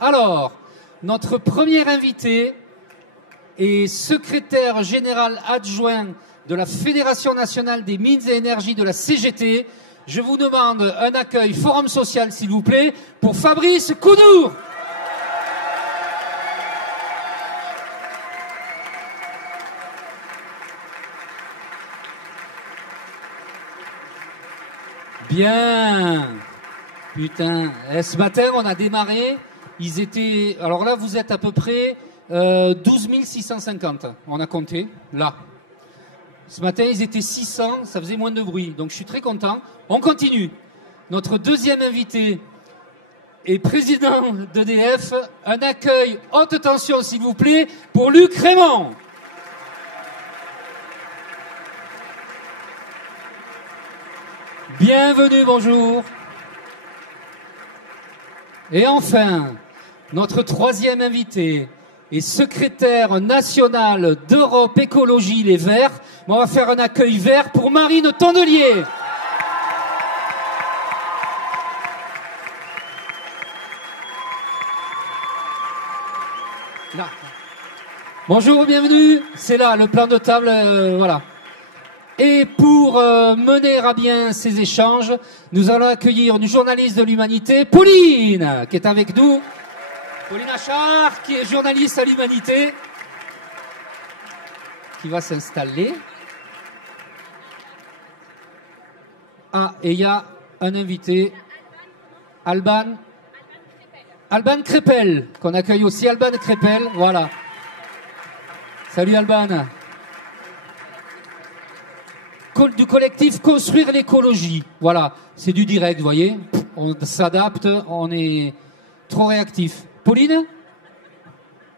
Alors, notre premier invité est secrétaire général adjoint de la Fédération nationale des mines et énergies de la CGT. Je vous demande un accueil forum social, s'il vous plaît, pour Fabrice Counour. Bien. Putain. Ce matin, on a démarré. Ils étaient... Alors là, vous êtes à peu près 12 650. On a compté, là. Ce matin, ils étaient 600. Ça faisait moins de bruit. Donc, je suis très content. On continue. Notre deuxième invité est président d'EDF. Un accueil haute tension, s'il vous plaît, pour Luc Raymond. Bienvenue, bonjour. Et enfin, notre troisième invité est secrétaire national d'Europe Écologie Les Verts. On va faire un accueil vert pour Marine Tondelier. Là. Bonjour, bienvenue. C'est là, le plan de table, voilà. Et pour mener à bien ces échanges, nous allons accueillir une journaliste de l'Humanité, Pauline, qui est avec nous. Pauline Achard, qui est journaliste à l'Humanité, qui va s'installer. Ah, et il y a un invité, Alban Crépel, qu'on accueille aussi. Alban Crépel, voilà. Salut Alban. Du collectif Construire l'écologie. Voilà, c'est du direct, vous voyez. On s'adapte, on est trop réactif. Pauline ?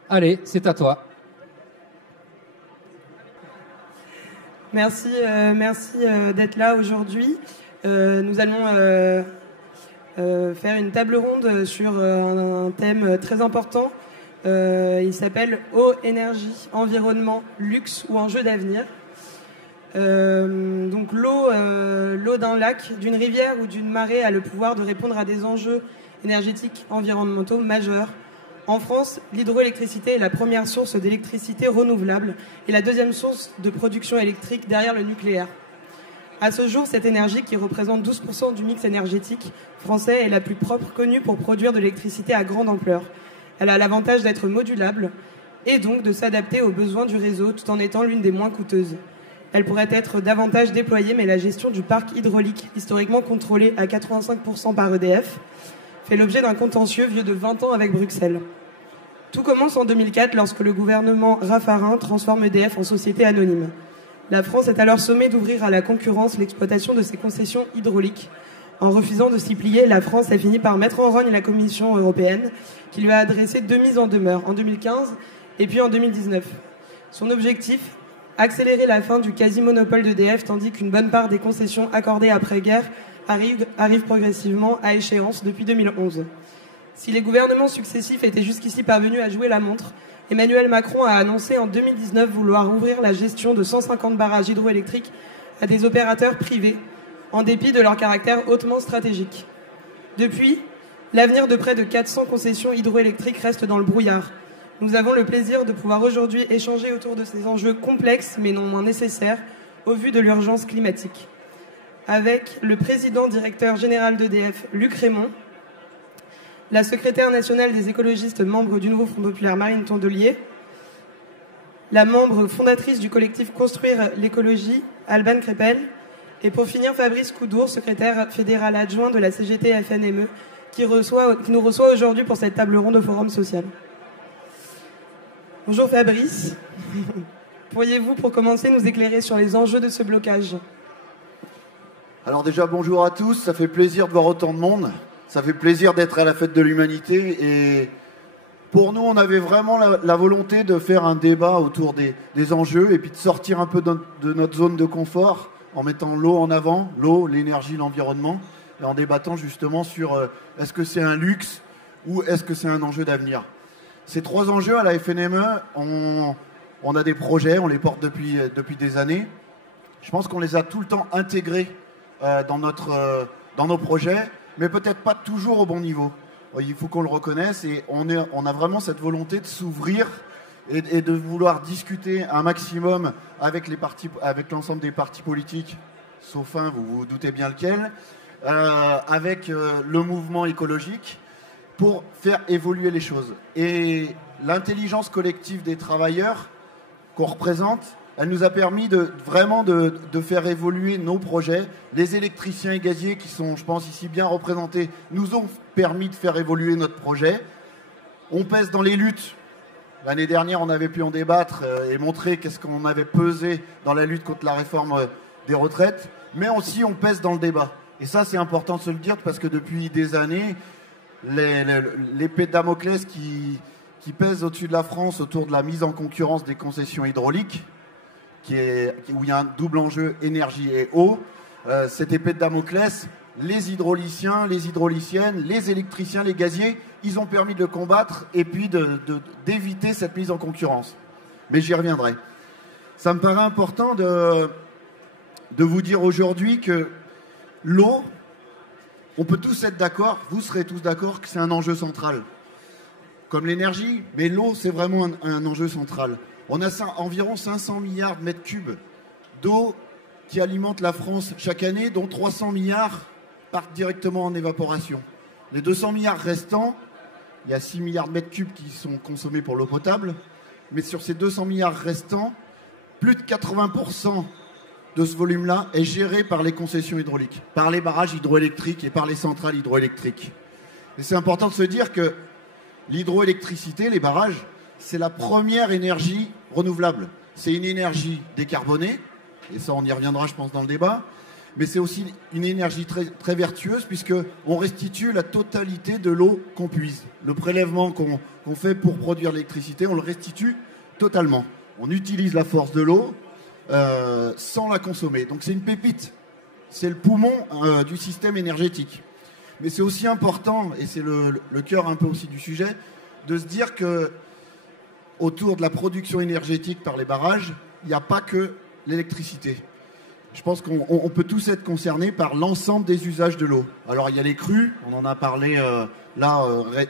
Allez, c'est à toi. Merci d'être là aujourd'hui. Nous allons faire une table ronde sur un thème très important. Il s'appelle eau, énergie, environnement, luxe ou enjeu d'avenir. Donc l'eau d'un lac, d'une rivière ou d'une marée a le pouvoir de répondre à des enjeux énergétiques environnementaux majeurs. En France, l'hydroélectricité est la première source d'électricité renouvelable et la deuxième source de production électrique derrière le nucléaire. À ce jour, cette énergie, qui représente 12% du mix énergétique français, est la plus propre connue pour produire de l'électricité à grande ampleur. Elle a l'avantage d'être modulable et donc de s'adapter aux besoins du réseau tout en étant l'une des moins coûteuses. Elle pourrait être davantage déployée, mais la gestion du parc hydraulique, historiquement contrôlé à 85% par EDF, fait l'objet d'un contentieux vieux de 20 ans avec Bruxelles. Tout commence en 2004 lorsque le gouvernement Raffarin transforme EDF en société anonyme. La France est alors sommée d'ouvrir à la concurrence l'exploitation de ses concessions hydrauliques. En refusant de s'y plier, la France a fini par mettre en rogne la Commission européenne, qui lui a adressé 2 mises en demeure, en 2015 et puis en 2019. Son objectif ? Accélérer la fin du quasi-monopole d'EDF, tandis qu'une bonne part des concessions accordées après-guerre arrivent progressivement à échéance depuis 2011. Si les gouvernements successifs étaient jusqu'ici parvenus à jouer la montre, Emmanuel Macron a annoncé en 2019 vouloir ouvrir la gestion de 150 barrages hydroélectriques à des opérateurs privés, en dépit de leur caractère hautement stratégique. Depuis, l'avenir de près de 400 concessions hydroélectriques reste dans le brouillard. Nous avons le plaisir de pouvoir aujourd'hui échanger autour de ces enjeux complexes mais non moins nécessaires au vu de l'urgence climatique. Avec le président directeur général d'EDF, Luc Raymond, la secrétaire nationale des écologistes membre du Nouveau Front Populaire, Marine Tondelier, la membre fondatrice du collectif Construire l'écologie, Alban Crépel, et pour finir, Fabrice Counour, secrétaire fédéral adjoint de la CGT FNME, qui nous reçoit aujourd'hui pour cette table ronde au Forum social. Bonjour Fabrice. Pourriez-vous, pour commencer, nous éclairer sur les enjeux de ce blocage ? Alors déjà, bonjour à tous. Ça fait plaisir de voir autant de monde. Ça fait plaisir d'être à la fête de l'humanité. Et pour nous, on avait vraiment la volonté de faire un débat autour des enjeux et puis de sortir un peu de notre zone de confort en mettant l'eau en avant, l'eau, l'énergie, l'environnement, et en débattant justement sur est-ce que c'est un luxe ou est-ce que c'est un enjeu d'avenir. Ces 3 enjeux à la FNME, on a des projets, on les porte depuis des années. Je pense qu'on les a tout le temps intégrés dans nos projets, mais peut-être pas toujours au bon niveau. il faut qu'on le reconnaisse, et on a vraiment cette volonté de s'ouvrir et de vouloir discuter un maximum avec l'ensemble des partis politiques, sauf un, vous vous doutez bien lequel, avec le mouvement écologique, pour faire évoluer les choses. Et l'intelligence collective des travailleurs qu'on représente, elle nous a permis vraiment de faire évoluer nos projets. Les électriciens et gaziers, qui sont, je pense, ici bien représentés, nous ont permis de faire évoluer notre projet. On pèse dans les luttes. L'année dernière, on avait pu en débattre et montrer qu'est-ce qu'on avait pesé dans la lutte contre la réforme des retraites. Mais aussi, on pèse dans le débat. Et ça, c'est important de se le dire, parce que depuis des années, l'épée de Damoclès qui pèse au-dessus de la France autour de la mise en concurrence des concessions hydrauliques, où il y a un double enjeu énergie et eau. Cette épée de Damoclès, les hydrauliciens, les hydrauliciennes, les électriciens, les gaziers, ils ont permis de le combattre et puis d'éviter cette mise en concurrence. Mais j'y reviendrai. Ça me paraît important de vous dire aujourd'hui que l'eau, on peut tous être d'accord, vous serez tous d'accord que c'est un enjeu central. Comme l'énergie, mais l'eau, c'est vraiment un enjeu central. On a environ 500 milliards de mètres cubes d'eau qui alimentent la France chaque année, dont 300 milliards partent directement en évaporation. Les 200 milliards restants, il y a 6 milliards de mètres cubes qui sont consommés pour l'eau potable, mais sur ces 200 milliards restants, plus de 80% de ce volume-là est géré par les concessions hydrauliques, par les barrages hydroélectriques et par les centrales hydroélectriques. Et c'est important de se dire que l'hydroélectricité, les barrages, c'est la première énergie renouvelable. C'est une énergie décarbonée, et ça on y reviendra je pense dans le débat, mais c'est aussi une énergie très, très vertueuse, puisqu'on restitue la totalité de l'eau qu'on puise. Le prélèvement qu'on fait pour produire l'électricité, on le restitue totalement. On utilise la force de l'eau sans la consommer. Donc c'est une pépite, c'est le poumon du système énergétique. Mais c'est aussi important, et c'est le cœur un peu aussi du sujet, de se dire que autour de la production énergétique par les barrages, il n'y a pas que l'électricité. Je pense qu'on peut tous être concernés par l'ensemble des usages de l'eau. Alors il y a les crues, on en a parlé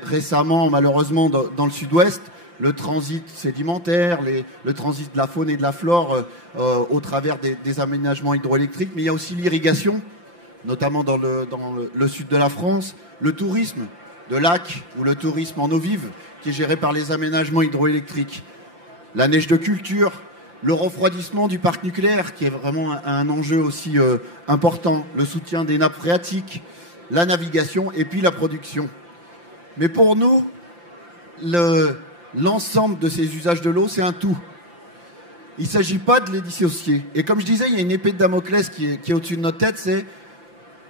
récemment malheureusement dans le sud-ouest, le transit sédimentaire, le transit de la faune et de la flore au travers des aménagements hydroélectriques, mais il y a aussi l'irrigation, notamment dans le sud de la France, le tourisme de lac ou le tourisme en eau vive qui est géré par les aménagements hydroélectriques, la neige de culture, le refroidissement du parc nucléaire qui est vraiment un enjeu aussi important, le soutien des nappes phréatiques, la navigation et puis la production. Mais pour nous, l'ensemble de ces usages de l'eau, c'est un tout. Il ne s'agit pas de les dissocier. Et comme je disais, il y a une épée de Damoclès qui est au-dessus de notre tête, c'est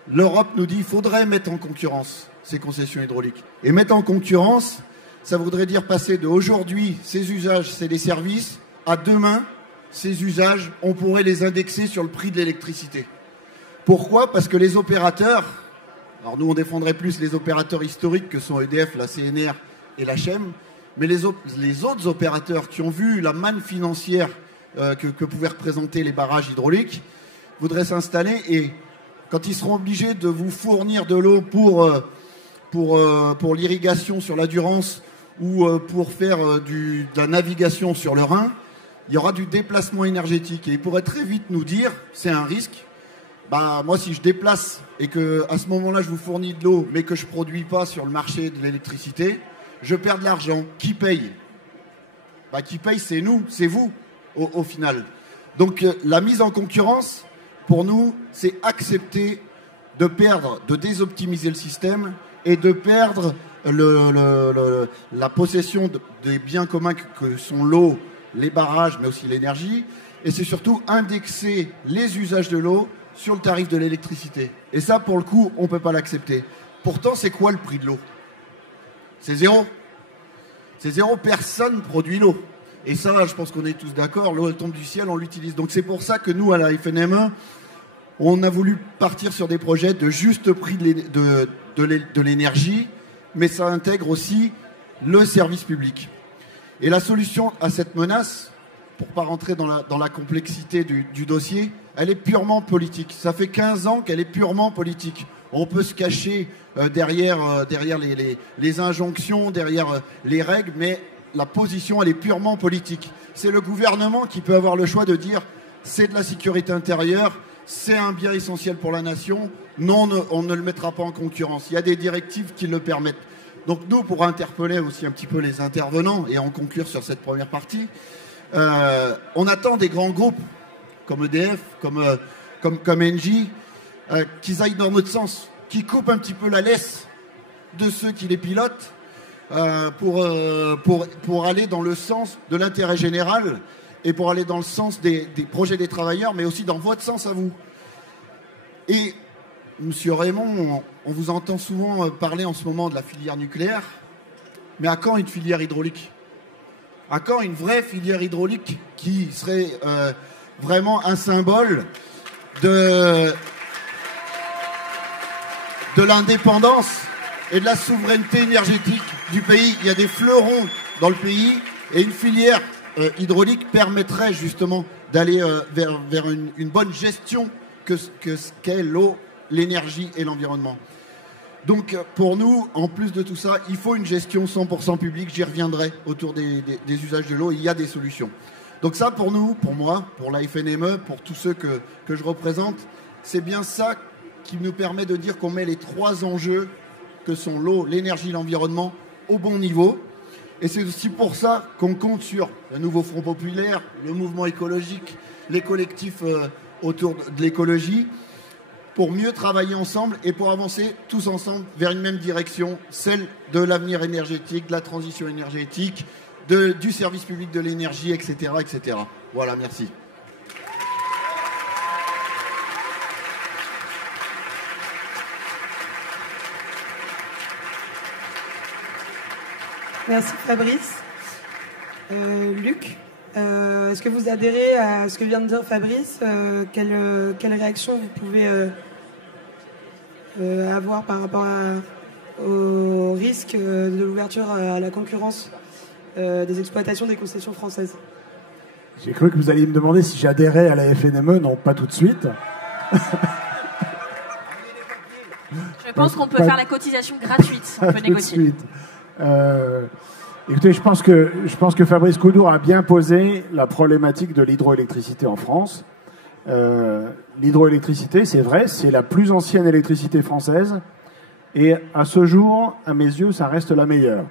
l'Europe nous dit qu'il faudrait mettre en concurrence ces concessions hydrauliques. Et mettre en concurrence, ça voudrait dire passer de aujourd'hui, ces usages, c'est des services, à demain, ces usages, on pourrait les indexer sur le prix de l'électricité. Pourquoi ? Parce que les opérateurs, alors nous on défendrait plus les opérateurs historiques que sont EDF, la CNR et la CHEM, mais les autres opérateurs qui ont vu la manne financière que pouvaient représenter les barrages hydrauliques voudraient s'installer, et quand ils seront obligés de vous fournir de l'eau pour l'irrigation sur la Durance ou pour faire de la navigation sur le Rhin, il y aura du déplacement énergétique. Et ils pourraient très vite nous dire, c'est un risque, moi si je déplace et qu'à ce moment-là je vous fournis de l'eau mais que je ne produis pas sur le marché de l'électricité, je perds de l'argent. Qui paye ? Qui paye, c'est nous, c'est vous au final. Donc la mise en concurrence, pour nous, c'est accepter de perdre, de désoptimiser le système et de perdre la possession des biens communs que sont l'eau, les barrages, mais aussi l'énergie. Et c'est surtout indexer les usages de l'eau sur le tarif de l'électricité. Et ça, pour le coup, on ne peut pas l'accepter. Pourtant, c'est quoi le prix de l'eau ? C'est zéro. C'est zéro, personne ne produit l'eau. Et ça, je pense qu'on est tous d'accord, l'eau elle tombe du ciel, on l'utilise. Donc c'est pour ça que nous, à la FNME, on a voulu partir sur des projets de juste prix de l'énergie, mais ça intègre aussi le service public. Et la solution à cette menace, pour ne pas rentrer dans la complexité du dossier, elle est purement politique. Ça fait 15 ans qu'elle est purement politique. on peut se cacher derrière les injonctions, derrière les règles, mais la position, elle est purement politique. C'est le gouvernement qui peut avoir le choix de dire c'est de la sécurité intérieure, c'est un bien essentiel pour la nation, non, on ne le mettra pas en concurrence. Il y a des directives qui le permettent. Donc nous, pour interpeller aussi un petit peu les intervenants et en conclure sur cette première partie, on attend des grands groupes comme EDF, comme Engie, qu'ils aillent dans notre sens, qu'ils coupent un petit peu la laisse de ceux qui les pilotent pour aller dans le sens de l'intérêt général et pour aller dans le sens des projets des travailleurs, mais aussi dans votre sens à vous. Et Monsieur Raymond, on vous entend souvent parler en ce moment de la filière nucléaire, mais à quand une filière hydraulique ? À quand une vraie filière hydraulique qui serait vraiment un symbole de l'indépendance et de la souveraineté énergétique du pays? Il y a des fleurons dans le pays et une filière hydraulique permettrait justement d'aller vers une bonne gestion que ce qu'est l'eau, l'énergie et l'environnement. Donc pour nous, en plus de tout ça, il faut une gestion 100% publique, j'y reviendrai, autour des usages de l'eau, il y a des solutions. Donc ça pour nous, pour moi, pour la FNME, pour tous ceux que je représente, c'est bien ça qui nous permet de dire qu'on met les 3 enjeux que sont l'eau, l'énergie, l'environnement au bon niveau. Et c'est aussi pour ça qu'on compte sur le nouveau Front populaire, le mouvement écologique, les collectifs autour de l'écologie, pour mieux travailler ensemble et pour avancer tous ensemble vers une même direction, celle de l'avenir énergétique, de la transition énergétique, du service public de l'énergie, etc., etc. Voilà, merci. Merci Fabrice. Luc, est-ce que vous adhérez à ce que vient de dire Fabrice ? Quelle réaction vous pouvez avoir par rapport au risque de l'ouverture à la concurrence des exploitations des concessions françaises ? J'ai cru que vous alliez me demander si j'adhérais à la FNME. Non, pas tout de suite. Je pense qu'on peut faire la cotisation gratuite. On peut négocier. Tout de suite. Écoutez, je pense que Fabrice Coudour a bien posé la problématique de l'hydroélectricité en France. L'hydroélectricité, c'est vrai, c'est la plus ancienne électricité française. Et à ce jour, à mes yeux, ça reste la meilleure.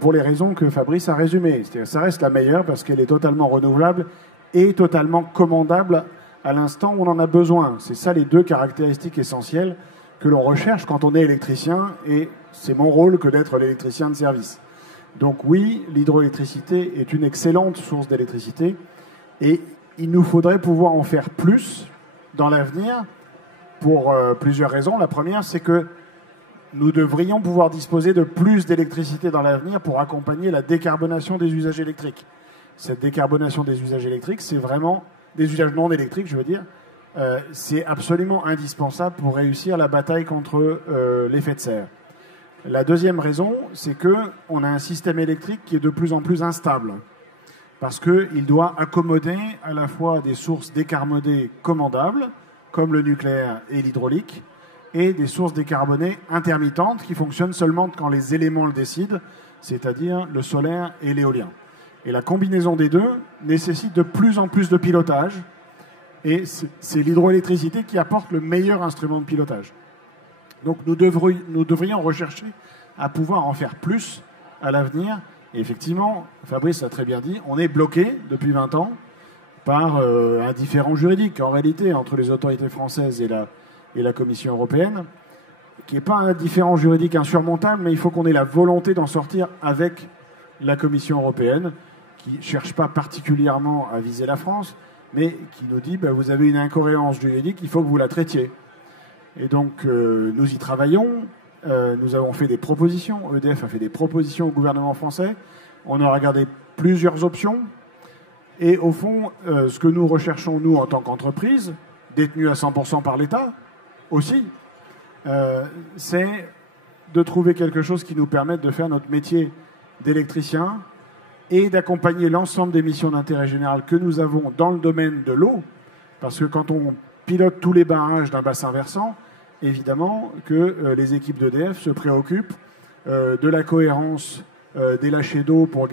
Pour les raisons que Fabrice a résumées. C'est-à-dire, ça reste la meilleure parce qu'elle est totalement renouvelable et totalement commandable à l'instant où on en a besoin. C'est ça les 2 caractéristiques essentielles que l'on recherche quand on est électricien, et c'est mon rôle que d'être l'électricien de service. Donc oui, l'hydroélectricité est une excellente source d'électricité, et il nous faudrait pouvoir en faire plus dans l'avenir pour plusieurs raisons. La première, c'est que nous devrions pouvoir disposer de plus d'électricité dans l'avenir pour accompagner la décarbonation des usages électriques. Cette décarbonation des usages électriques, c'est vraiment des usages non électriques, je veux dire, c'est absolument indispensable pour réussir la bataille contre l'effet de serre. La deuxième raison, c'est qu'on a un système électrique qui est de plus en plus instable, parce qu'il doit accommoder à la fois des sources décarbonées commandables, comme le nucléaire et l'hydraulique, et des sources décarbonées intermittentes qui fonctionnent seulement quand les éléments le décident, c'est-à-dire le solaire et l'éolien. Et la combinaison des deux nécessite de plus en plus de pilotage, et c'est l'hydroélectricité qui apporte le meilleur instrument de pilotage. Donc nous devrions rechercher à pouvoir en faire plus à l'avenir. Et effectivement, Fabrice l'a très bien dit, on est bloqué depuis 20 ans par un différend juridique, en réalité, entre les autorités françaises et la Commission européenne, qui n'est pas un différend juridique insurmontable, mais il faut qu'on ait la volonté d'en sortir avec la Commission européenne, qui ne cherche pas particulièrement à viser la France, mais qui nous dit vous avez une incohérence juridique, il faut que vous la traitiez. Et donc nous y travaillons, nous avons fait des propositions, EDF a fait des propositions au gouvernement français, on a regardé plusieurs options, et au fond, ce que nous recherchons, nous, en tant qu'entreprise, détenue à 100% par l'État, aussi, c'est de trouver quelque chose qui nous permette de faire notre métier d'électricien et d'accompagner l'ensemble des missions d'intérêt général que nous avons dans le domaine de l'eau, parce que quand on pilote tous les barrages d'un bassin versant, évidemment, que les équipes d'EDF se préoccupent de la cohérence des lâchers d'eau pour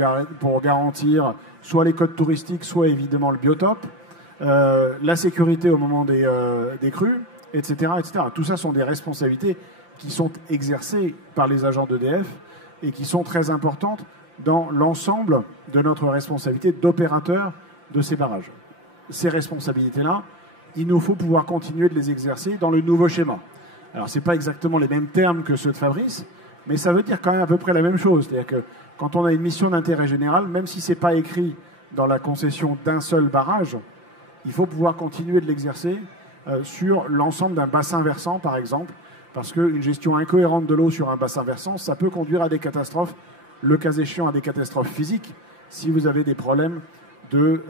garantir soit les codes touristiques, soit évidemment le biotope, la sécurité au moment des crues, etc., etc. Tout ça sont des responsabilités qui sont exercées par les agents d'EDF et qui sont très importantes dans l'ensemble de notre responsabilité d'opérateur de ces barrages. Ces responsabilités-là, il nous faut pouvoir continuer de les exercer dans le nouveau schéma. Alors, ce n'est pas exactement les mêmes termes que ceux de Fabrice, mais ça veut dire quand même à peu près la même chose. C'est-à-dire que quand on a une mission d'intérêt général, même si ce n'est pas écrit dans la concession d'un seul barrage, il faut pouvoir continuer de l'exercer sur l'ensemble d'un bassin versant, par exemple, parce qu'une gestion incohérente de l'eau sur un bassin versant, ça peut conduire à des catastrophes, le cas échéant à des catastrophes physiques, si vous avez des problèmes de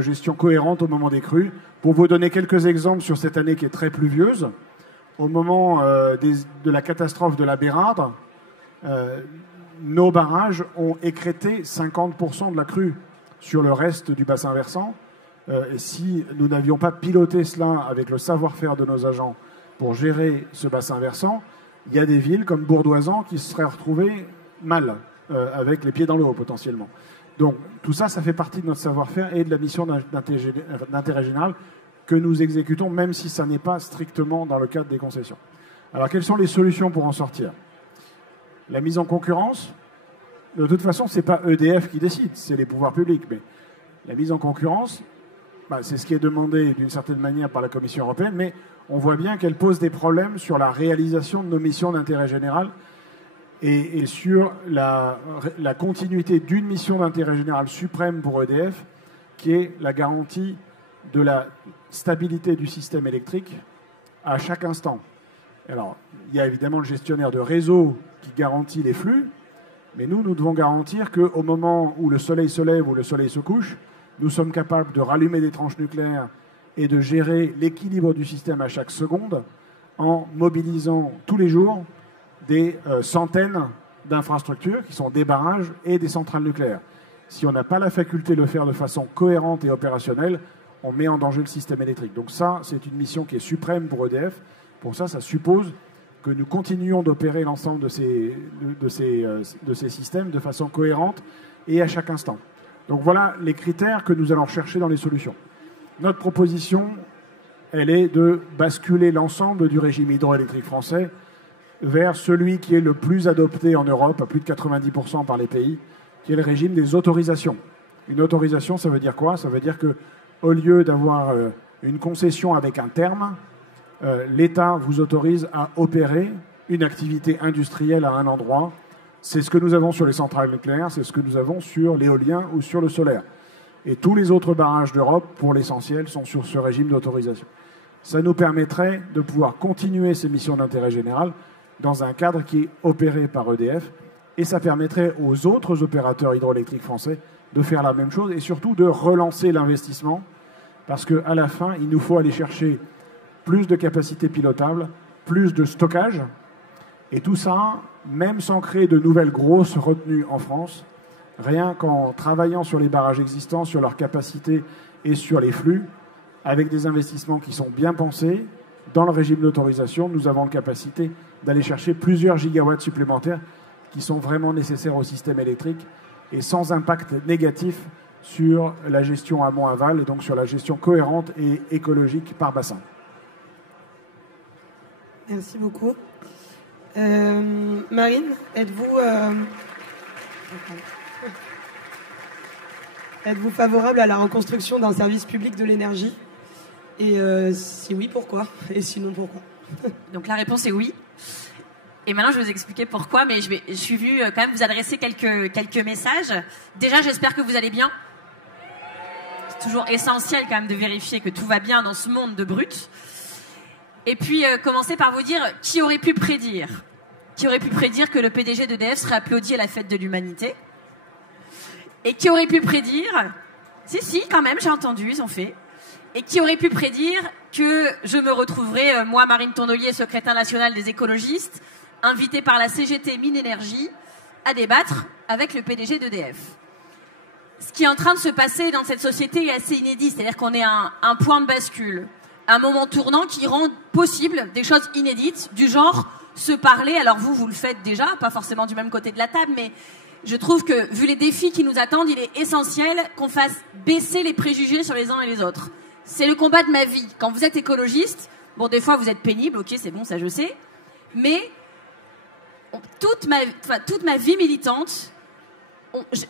gestion cohérente au moment des crues. Pour vous donner quelques exemples sur cette année qui est très pluvieuse, au moment de la catastrophe de la Bérarde, nos barrages ont écrêté 50% de la crue sur le reste du bassin versant. Et si nous n'avions pas piloté cela avec le savoir-faire de nos agents pour gérer ce bassin versant, il y a des villes comme Bourdoisan qui se seraient retrouvées mal, avec les pieds dans l'eau potentiellement. Donc tout ça, ça fait partie de notre savoir-faire et de la mission d'intérêt général que nous exécutons, même si ça n'est pas strictement dans le cadre des concessions. Alors quelles sont les solutions pour en sortir? La mise en concurrence, de toute façon, ce n'est pas EDF qui décide, c'est les pouvoirs publics. Mais la mise en concurrence, c'est ce qui est demandé d'une certaine manière par la Commission européenne, mais on voit bien qu'elle pose des problèmes sur la réalisation de nos missions d'intérêt général et sur la continuité d'une mission d'intérêt général suprême pour EDF, qui est la garantie de la stabilité du système électrique à chaque instant. Alors, il y a évidemment le gestionnaire de réseau qui garantit les flux, mais nous devons garantir qu'au moment où le soleil se lève ou le soleil se couche, nous sommes capables de rallumer des tranches nucléaires et de gérer l'équilibre du système à chaque seconde en mobilisant tous les jours des centaines d'infrastructures qui sont des barrages et des centrales nucléaires. Si on n'a pas la faculté de le faire de façon cohérente et opérationnelle, on met en danger le système électrique. Donc ça, c'est une mission qui est suprême pour EDF. Pour ça, ça suppose que nous continuions d'opérer l'ensemble de ces systèmes de façon cohérente et à chaque instant. Donc voilà les critères que nous allons rechercher dans les solutions. Notre proposition, elle est de basculer l'ensemble du régime hydroélectrique français vers celui qui est le plus adopté en Europe, à plus de 90% par les pays, qui est le régime des autorisations. Une autorisation, ça veut dire quoi? Ça veut dire qu'au lieu d'avoir une concession avec un terme, l'État vous autorise à opérer une activité industrielle à un endroit. C'est ce que nous avons sur les centrales nucléaires, c'est ce que nous avons sur l'éolien ou sur le solaire. Et tous les autres barrages d'Europe, pour l'essentiel, sont sur ce régime d'autorisation. Ça nous permettrait de pouvoir continuer ces missions d'intérêt général dans un cadre qui est opéré par EDF, et ça permettrait aux autres opérateurs hydroélectriques français de faire la même chose et surtout de relancer l'investissement, parce qu'à la fin, il nous faut aller chercher plus de capacités pilotables, plus de stockage, et tout ça, même sans créer de nouvelles grosses retenues en France, rien qu'en travaillant sur les barrages existants, sur leur capacité et sur les flux, avec des investissements qui sont bien pensés, dans le régime d'autorisation, nous avons la capacité d'aller chercher plusieurs gigawatts supplémentaires qui sont vraiment nécessaires au système électrique et sans impact négatif sur la gestion amont-aval et donc sur la gestion cohérente et écologique par bassin. Merci beaucoup. Marine, êtes-vous favorable à la reconstruction d'un service public de l'énergie? Et si oui, pourquoi? Et sinon, pourquoi? Donc la réponse est oui. Et maintenant, je vais vous expliquer pourquoi, mais je suis venue quand même vous adresser quelques messages. Déjà, j'espère que vous allez bien. C'est toujours essentiel quand même de vérifier que tout va bien dans ce monde de brutes. Et puis, commencer par vous dire qui aurait pu prédire que le PDG d'EDF serait applaudi à la fête de l'humanité. Et qui aurait pu prédire, si, quand même, j'ai entendu, ils ont fait. Et qui aurait pu prédire que je me retrouverais, moi, Marine Tondelier, secrétaire nationale des écologistes, invitée par la CGT Mines Énergie, à débattre avec le PDG d'EDF. Ce qui est en train de se passer dans cette société est assez inédit, c'est-à-dire qu'on est à un point de bascule. un moment tournant qui rend possible des choses inédites, du genre se parler. Alors vous le faites déjà, pas forcément du même côté de la table, mais je trouve que, vu les défis qui nous attendent, il est essentiel qu'on fasse baisser les préjugés sur les uns et les autres. C'est le combat de ma vie. Quand vous êtes écologiste, bon, des fois vous êtes pénible, ok, c'est bon, ça je sais, mais toute ma vie militante,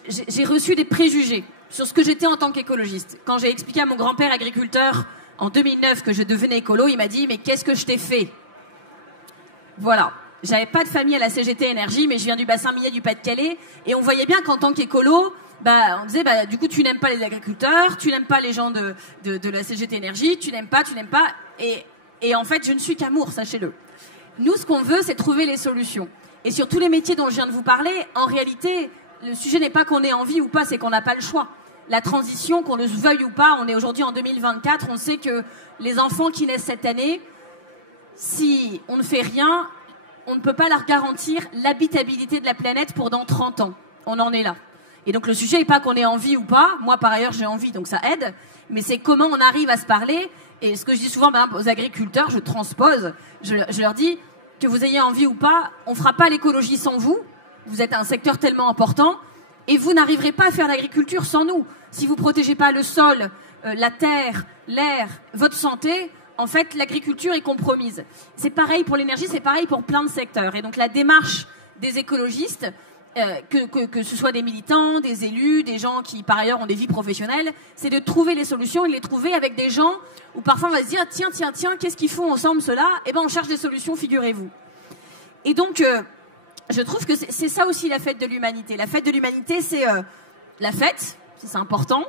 j'ai reçu des préjugés sur ce que j'étais en tant qu'écologiste. Quand j'ai expliqué à mon grand-père agriculteur en 2009 que je devenais écolo, il m'a dit « Mais qu'est-ce que je t'ai fait ?» Voilà. J'avais pas de famille à la CGT Énergie, mais je viens du bassin minier du Pas-de-Calais, et on voyait bien qu'en tant qu'écolo, on disait, du coup, tu n'aimes pas les agriculteurs, tu n'aimes pas les gens de la CGT Énergie, tu n'aimes pas, et en fait, je ne suis qu'amour, sachez-le. Nous, ce qu'on veut, c'est trouver les solutions. Et sur tous les métiers dont je viens de vous parler, en réalité, le sujet n'est pas qu'on ait envie ou pas, c'est qu'on n'a pas le choix. La transition, qu'on le veuille ou pas, on est aujourd'hui en 2024, on sait que les enfants qui naissent cette année, si on ne fait rien, on ne peut pas leur garantir l'habitabilité de la planète pour dans 30 ans. On en est là. Et donc le sujet n'est pas qu'on ait envie ou pas. Moi, par ailleurs, j'ai envie, donc ça aide. Mais c'est comment on arrive à se parler. Et ce que je dis souvent aux agriculteurs, je transpose, je leur dis que vous ayez envie ou pas, on ne fera pas l'écologie sans vous. Vous êtes un secteur tellement important. Et vous n'arriverez pas à faire l'agriculture sans nous. Si vous ne protégez pas le sol, la terre, l'air, votre santé, en fait, l'agriculture est compromise. C'est pareil pour l'énergie, c'est pareil pour plein de secteurs. Et donc la démarche des écologistes, que ce soit des militants, des élus, des gens qui par ailleurs ont des vies professionnelles, c'est de trouver les solutions et de les trouver avec des gens où parfois on va se dire tiens, qu'est-ce qu'ils font ensemble ceux-là ? Eh ben on cherche des solutions, figurez-vous. Et donc je trouve que c'est ça aussi la fête de l'humanité. La fête de l'humanité, c'est la fête, c'est important,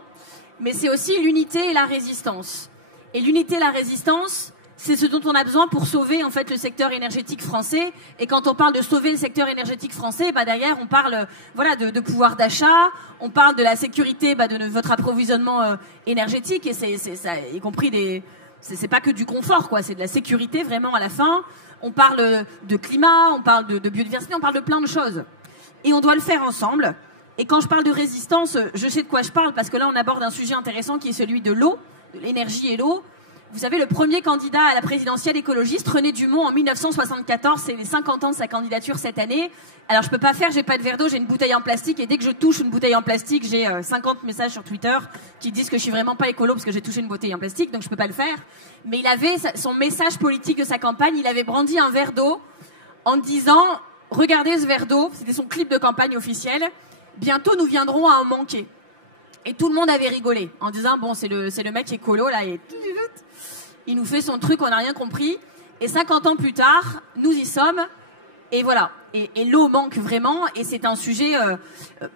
mais c'est aussi l'unité et la résistance. Et l'unité et la résistance, c'est ce dont on a besoin pour sauver en fait le secteur énergétique français. Et quand on parle de sauver le secteur énergétique français, derrière on parle de pouvoir d'achat, on parle de la sécurité de votre approvisionnement énergétique, et c'est ça, y compris c'est pas que du confort quoi, c'est de la sécurité vraiment à la fin. On parle de climat, on parle de biodiversité, on parle de plein de choses. Et on doit le faire ensemble. Et quand je parle de résistance, je sais de quoi je parle parce que là on aborde un sujet intéressant qui est celui de l'eau, de l'énergie et l'eau. Vous savez, le premier candidat à la présidentielle écologiste, René Dumont, en 1974, c'est les 50 ans de sa candidature cette année. Alors, je peux pas faire, j'ai pas de verre d'eau, j'ai une bouteille en plastique, et dès que je touche une bouteille en plastique, j'ai 50 messages sur Twitter qui disent que je suis vraiment pas écolo parce que j'ai touché une bouteille en plastique, donc je peux pas le faire. Mais il avait son message politique de sa campagne, il avait brandi un verre d'eau en disant, regardez ce verre d'eau, c'était son clip de campagne officiel, bientôt nous viendrons à en manquer. Et tout le monde avait rigolé en disant bon c'est le mec écolo là et il nous fait son truc, on n'a rien compris. Et 50 ans plus tard, nous y sommes et voilà. Et l'eau manque vraiment et c'est un sujet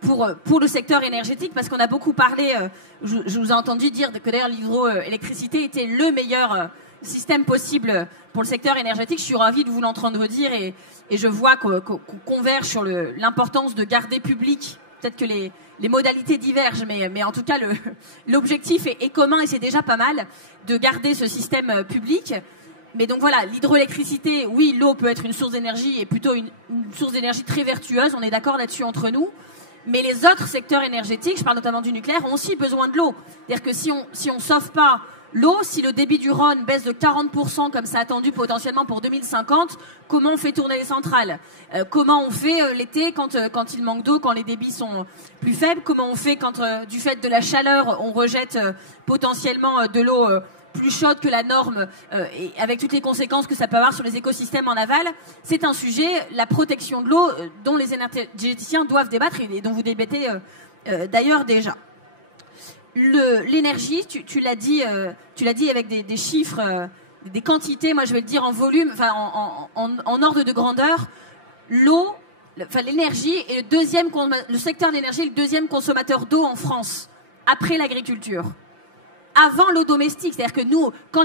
pour le secteur énergétique parce qu'on a beaucoup parlé. Je vous ai entendu dire que d'ailleurs l'hydroélectricité était le meilleur système possible pour le secteur énergétique. Je suis ravie de vous l'entendre dire et je vois qu'on converge sur l'importance de garder public. Peut-être que les modalités divergent, mais en tout cas, l'objectif est commun et c'est déjà pas mal de garder ce système public. Mais donc voilà, l'hydroélectricité, oui, l'eau peut être une source d'énergie et plutôt une source d'énergie très vertueuse, on est d'accord là-dessus entre nous. Mais les autres secteurs énergétiques, je parle notamment du nucléaire, ont aussi besoin de l'eau. C'est-à-dire que si on sauve pas l'eau, si le débit du Rhône baisse de 40% comme ça attendu potentiellement pour 2050, comment on fait tourner les centrales ? Comment on fait l'été quand il manque d'eau, quand les débits sont plus faibles ? Comment on fait quand du fait de la chaleur, on rejette potentiellement de l'eau plus chaude que la norme et avec toutes les conséquences que ça peut avoir sur les écosystèmes en aval ? C'est un sujet, la protection de l'eau, dont les énergéticiens doivent débattre et dont vous débattez d'ailleurs déjà. L'énergie, tu l'as dit avec des chiffres, des quantités. Moi, je vais le dire en volume, enfin en ordre de grandeur. L'énergie est le secteur de l'énergie est le deuxième consommateur d'eau en France, après l'agriculture. Avant l'eau domestique, c'est-à-dire que nous, quand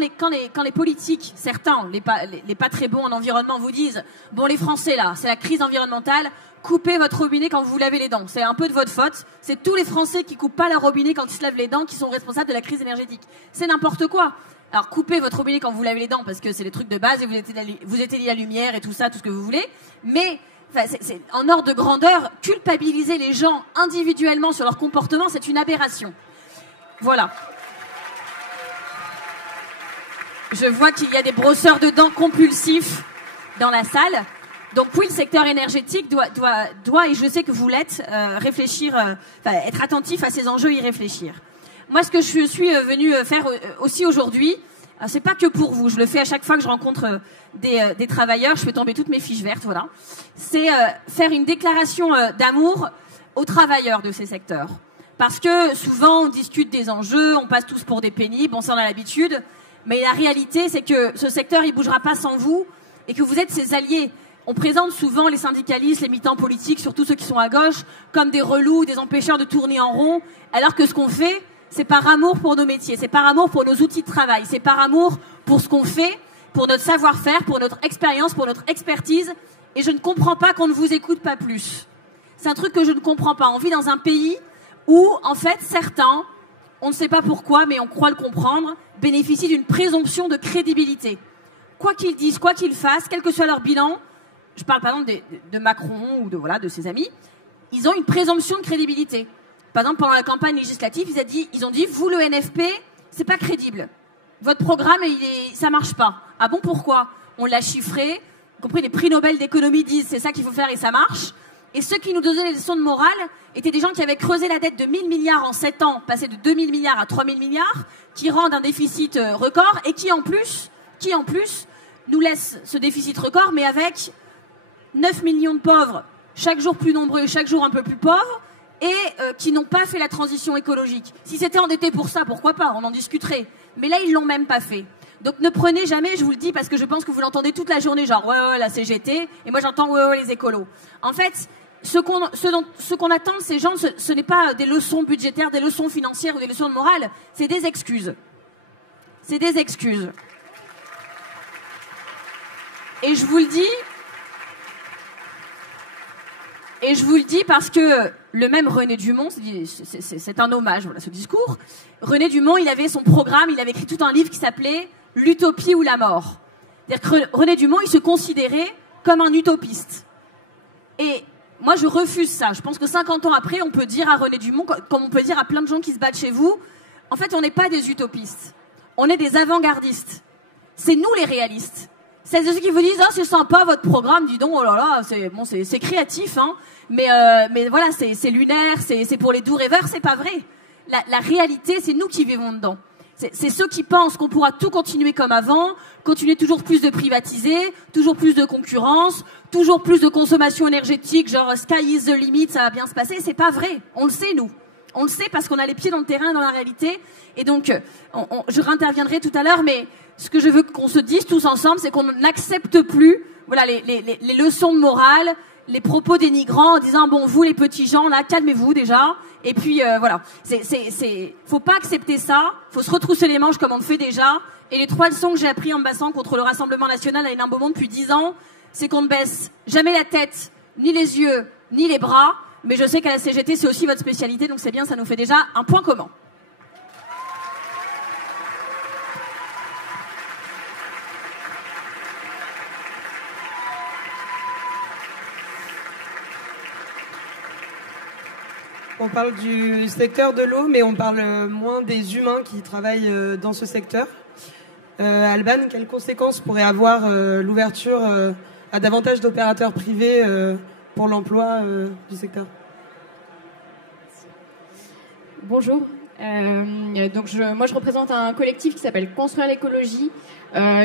les politiques, certains, les pas très bons en environnement, vous disent bon, les Français là, c'est la crise environnementale. Coupez votre robinet quand vous vous lavez les dents. C'est un peu de votre faute. C'est tous les Français qui coupent pas leur robinet quand ils se lavent les dents qui sont responsables de la crise énergétique. C'est n'importe quoi. Alors coupez votre robinet quand vous lavez les dents parce que c'est les trucs de base et vous éteignez la lumière et tout ça, tout ce que vous voulez. Mais c'est en ordre de grandeur, culpabiliser les gens individuellement sur leur comportement, c'est une aberration. Voilà. Je vois qu'il y a des brosseurs de dents compulsifs dans la salle. Donc oui, le secteur énergétique doit et je sais que vous l'êtes, réfléchir, être attentif à ces enjeux, y réfléchir. Moi, ce que je suis venue faire aussi aujourd'hui, c'est pas que pour vous, je le fais à chaque fois que je rencontre des travailleurs, je fais tomber toutes mes fiches vertes, voilà. C'est faire une déclaration d'amour aux travailleurs de ces secteurs. Parce que souvent, on discute des enjeux, on passe tous pour des pénibles, on s'en a l'habitude, mais la réalité, c'est que ce secteur, il bougera pas sans vous et que vous êtes ses alliés. On présente souvent les syndicalistes, les militants politiques, surtout ceux qui sont à gauche, comme des relous, des empêcheurs de tourner en rond, alors que ce qu'on fait, c'est par amour pour nos métiers, c'est par amour pour nos outils de travail, c'est par amour pour ce qu'on fait, pour notre savoir-faire, pour notre expérience, pour notre expertise. Et je ne comprends pas qu'on ne vous écoute pas plus. C'est un truc que je ne comprends pas. On vit dans un pays où, en fait, certains, on ne sait pas pourquoi, mais on croit le comprendre, bénéficient d'une présomption de crédibilité. Quoi qu'ils disent, quoi qu'ils fassent, quel que soit leur bilan, je parle par exemple de Macron ou de ses amis, ils ont une présomption de crédibilité. Par exemple, pendant la campagne législative, ils ont dit, vous, le NFP, c'est pas crédible. Votre programme, ça marche pas. Ah bon, pourquoi? On l'a chiffré, y compris les prix Nobel d'économie disent, c'est ça qu'il faut faire et ça marche. Et ceux qui nous donnaient les leçons de morale étaient des gens qui avaient creusé la dette de 1000 milliards en 7 ans, passé de 2000 milliards à 3000 milliards, qui rendent un déficit record et qui en plus, nous laissent ce déficit record, mais avec 9 millions de pauvres, chaque jour plus nombreux, chaque jour un peu plus pauvres, et qui n'ont pas fait la transition écologique. Si c'était endetté pour ça, pourquoi pas, on en discuterait. Mais là, ils l'ont même pas fait. Donc ne prenez jamais, je vous le dis, parce que je pense que vous l'entendez toute la journée, genre ouais, la CGT, et moi j'entends ouais, les écolos. En fait, ce qu'on attend de ces gens, ce n'est pas des leçons budgétaires, des leçons financières ou des leçons de morale, c'est des excuses. C'est des excuses. Et je vous le dis parce que le même René Dumont, c'est un hommage, voilà, ce discours. René Dumont, il avait son programme, il avait écrit tout un livre qui s'appelait « L'utopie ou la mort ». C'est-à-dire que René Dumont, il se considérait comme un utopiste. Et moi, je refuse ça. Je pense que 50 ans après, on peut dire à René Dumont, comme on peut dire à plein de gens qui se battent chez vous, en fait, on n'est pas des utopistes. On est des avant-gardistes. C'est nous les réalistes. C'est ceux qui vous disent, oh, c'est sympa votre programme, dis donc, oh là là, c'est créatif, hein. Mais voilà, c'est lunaire, c'est pour les doux rêveurs, c'est pas vrai. La réalité, c'est nous qui vivons dedans. C'est ceux qui pensent qu'on pourra tout continuer comme avant, continuer toujours plus de privatiser, toujours plus de concurrence, toujours plus de consommation énergétique, genre sky is the limit, ça va bien se passer. C'est pas vrai. On le sait, nous. On le sait parce qu'on a les pieds dans le terrain, dans la réalité. Et donc, je réinterviendrai tout à l'heure, mais ce que je veux qu'on se dise tous ensemble, c'est qu'on n'accepte plus, voilà, les leçons de morale, les propos dénigrants en disant, bon, vous les petits gens, là, calmez-vous déjà. Et puis, voilà. Faut pas accepter ça. Faut se retrousser les manches comme on le fait déjà. Et les 3 leçons que j'ai appris en me battant contre le Rassemblement National à Hénin Beaumont depuis 10 ans, c'est qu'on ne baisse jamais la tête, ni les yeux, ni les bras. Mais je sais qu'à la CGT, c'est aussi votre spécialité, donc c'est bien, ça nous fait déjà un point commun. On parle du secteur de l'eau, mais on parle moins des humains qui travaillent dans ce secteur. Alban, quelles conséquences pourrait avoir l'ouverture à davantage d'opérateurs privés pour l'emploi du secteur? Bonjour. Donc moi je représente un collectif qui s'appelle Construire l'écologie,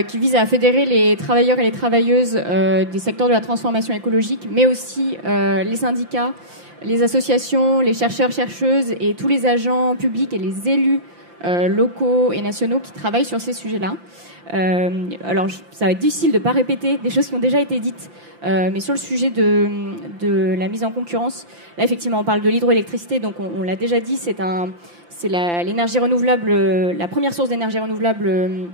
qui vise à fédérer les travailleurs et les travailleuses des secteurs de la transformation écologique, mais aussi les syndicats, les associations, les chercheurs, chercheuses et tous les agents publics et les élus locaux et nationaux qui travaillent sur ces sujets-là. Alors, ça va être difficile de ne pas répéter des choses qui ont déjà été dites, mais sur le sujet de la mise en concurrence, là, effectivement, on parle de l'hydroélectricité, donc on l'a déjà dit, c'est l'énergie renouvelable, la première source d'énergie renouvelable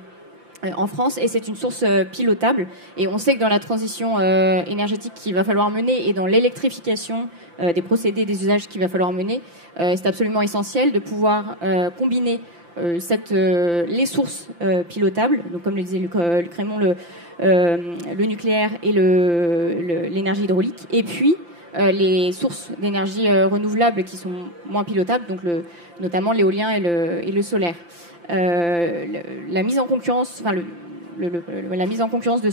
en France, et c'est une source pilotable. Et on sait que dans la transition énergétique qu'il va falloir mener et dans l'électrification des procédés, des usages qu'il va falloir mener, c'est absolument essentiel de pouvoir combiner les sources pilotables, donc comme le disait Luc Rémond, le nucléaire et l'énergie hydraulique, et puis les sources d'énergie renouvelables qui sont moins pilotables, donc notamment l'éolien et le solaire. la mise en concurrence, enfin la mise en concurrence du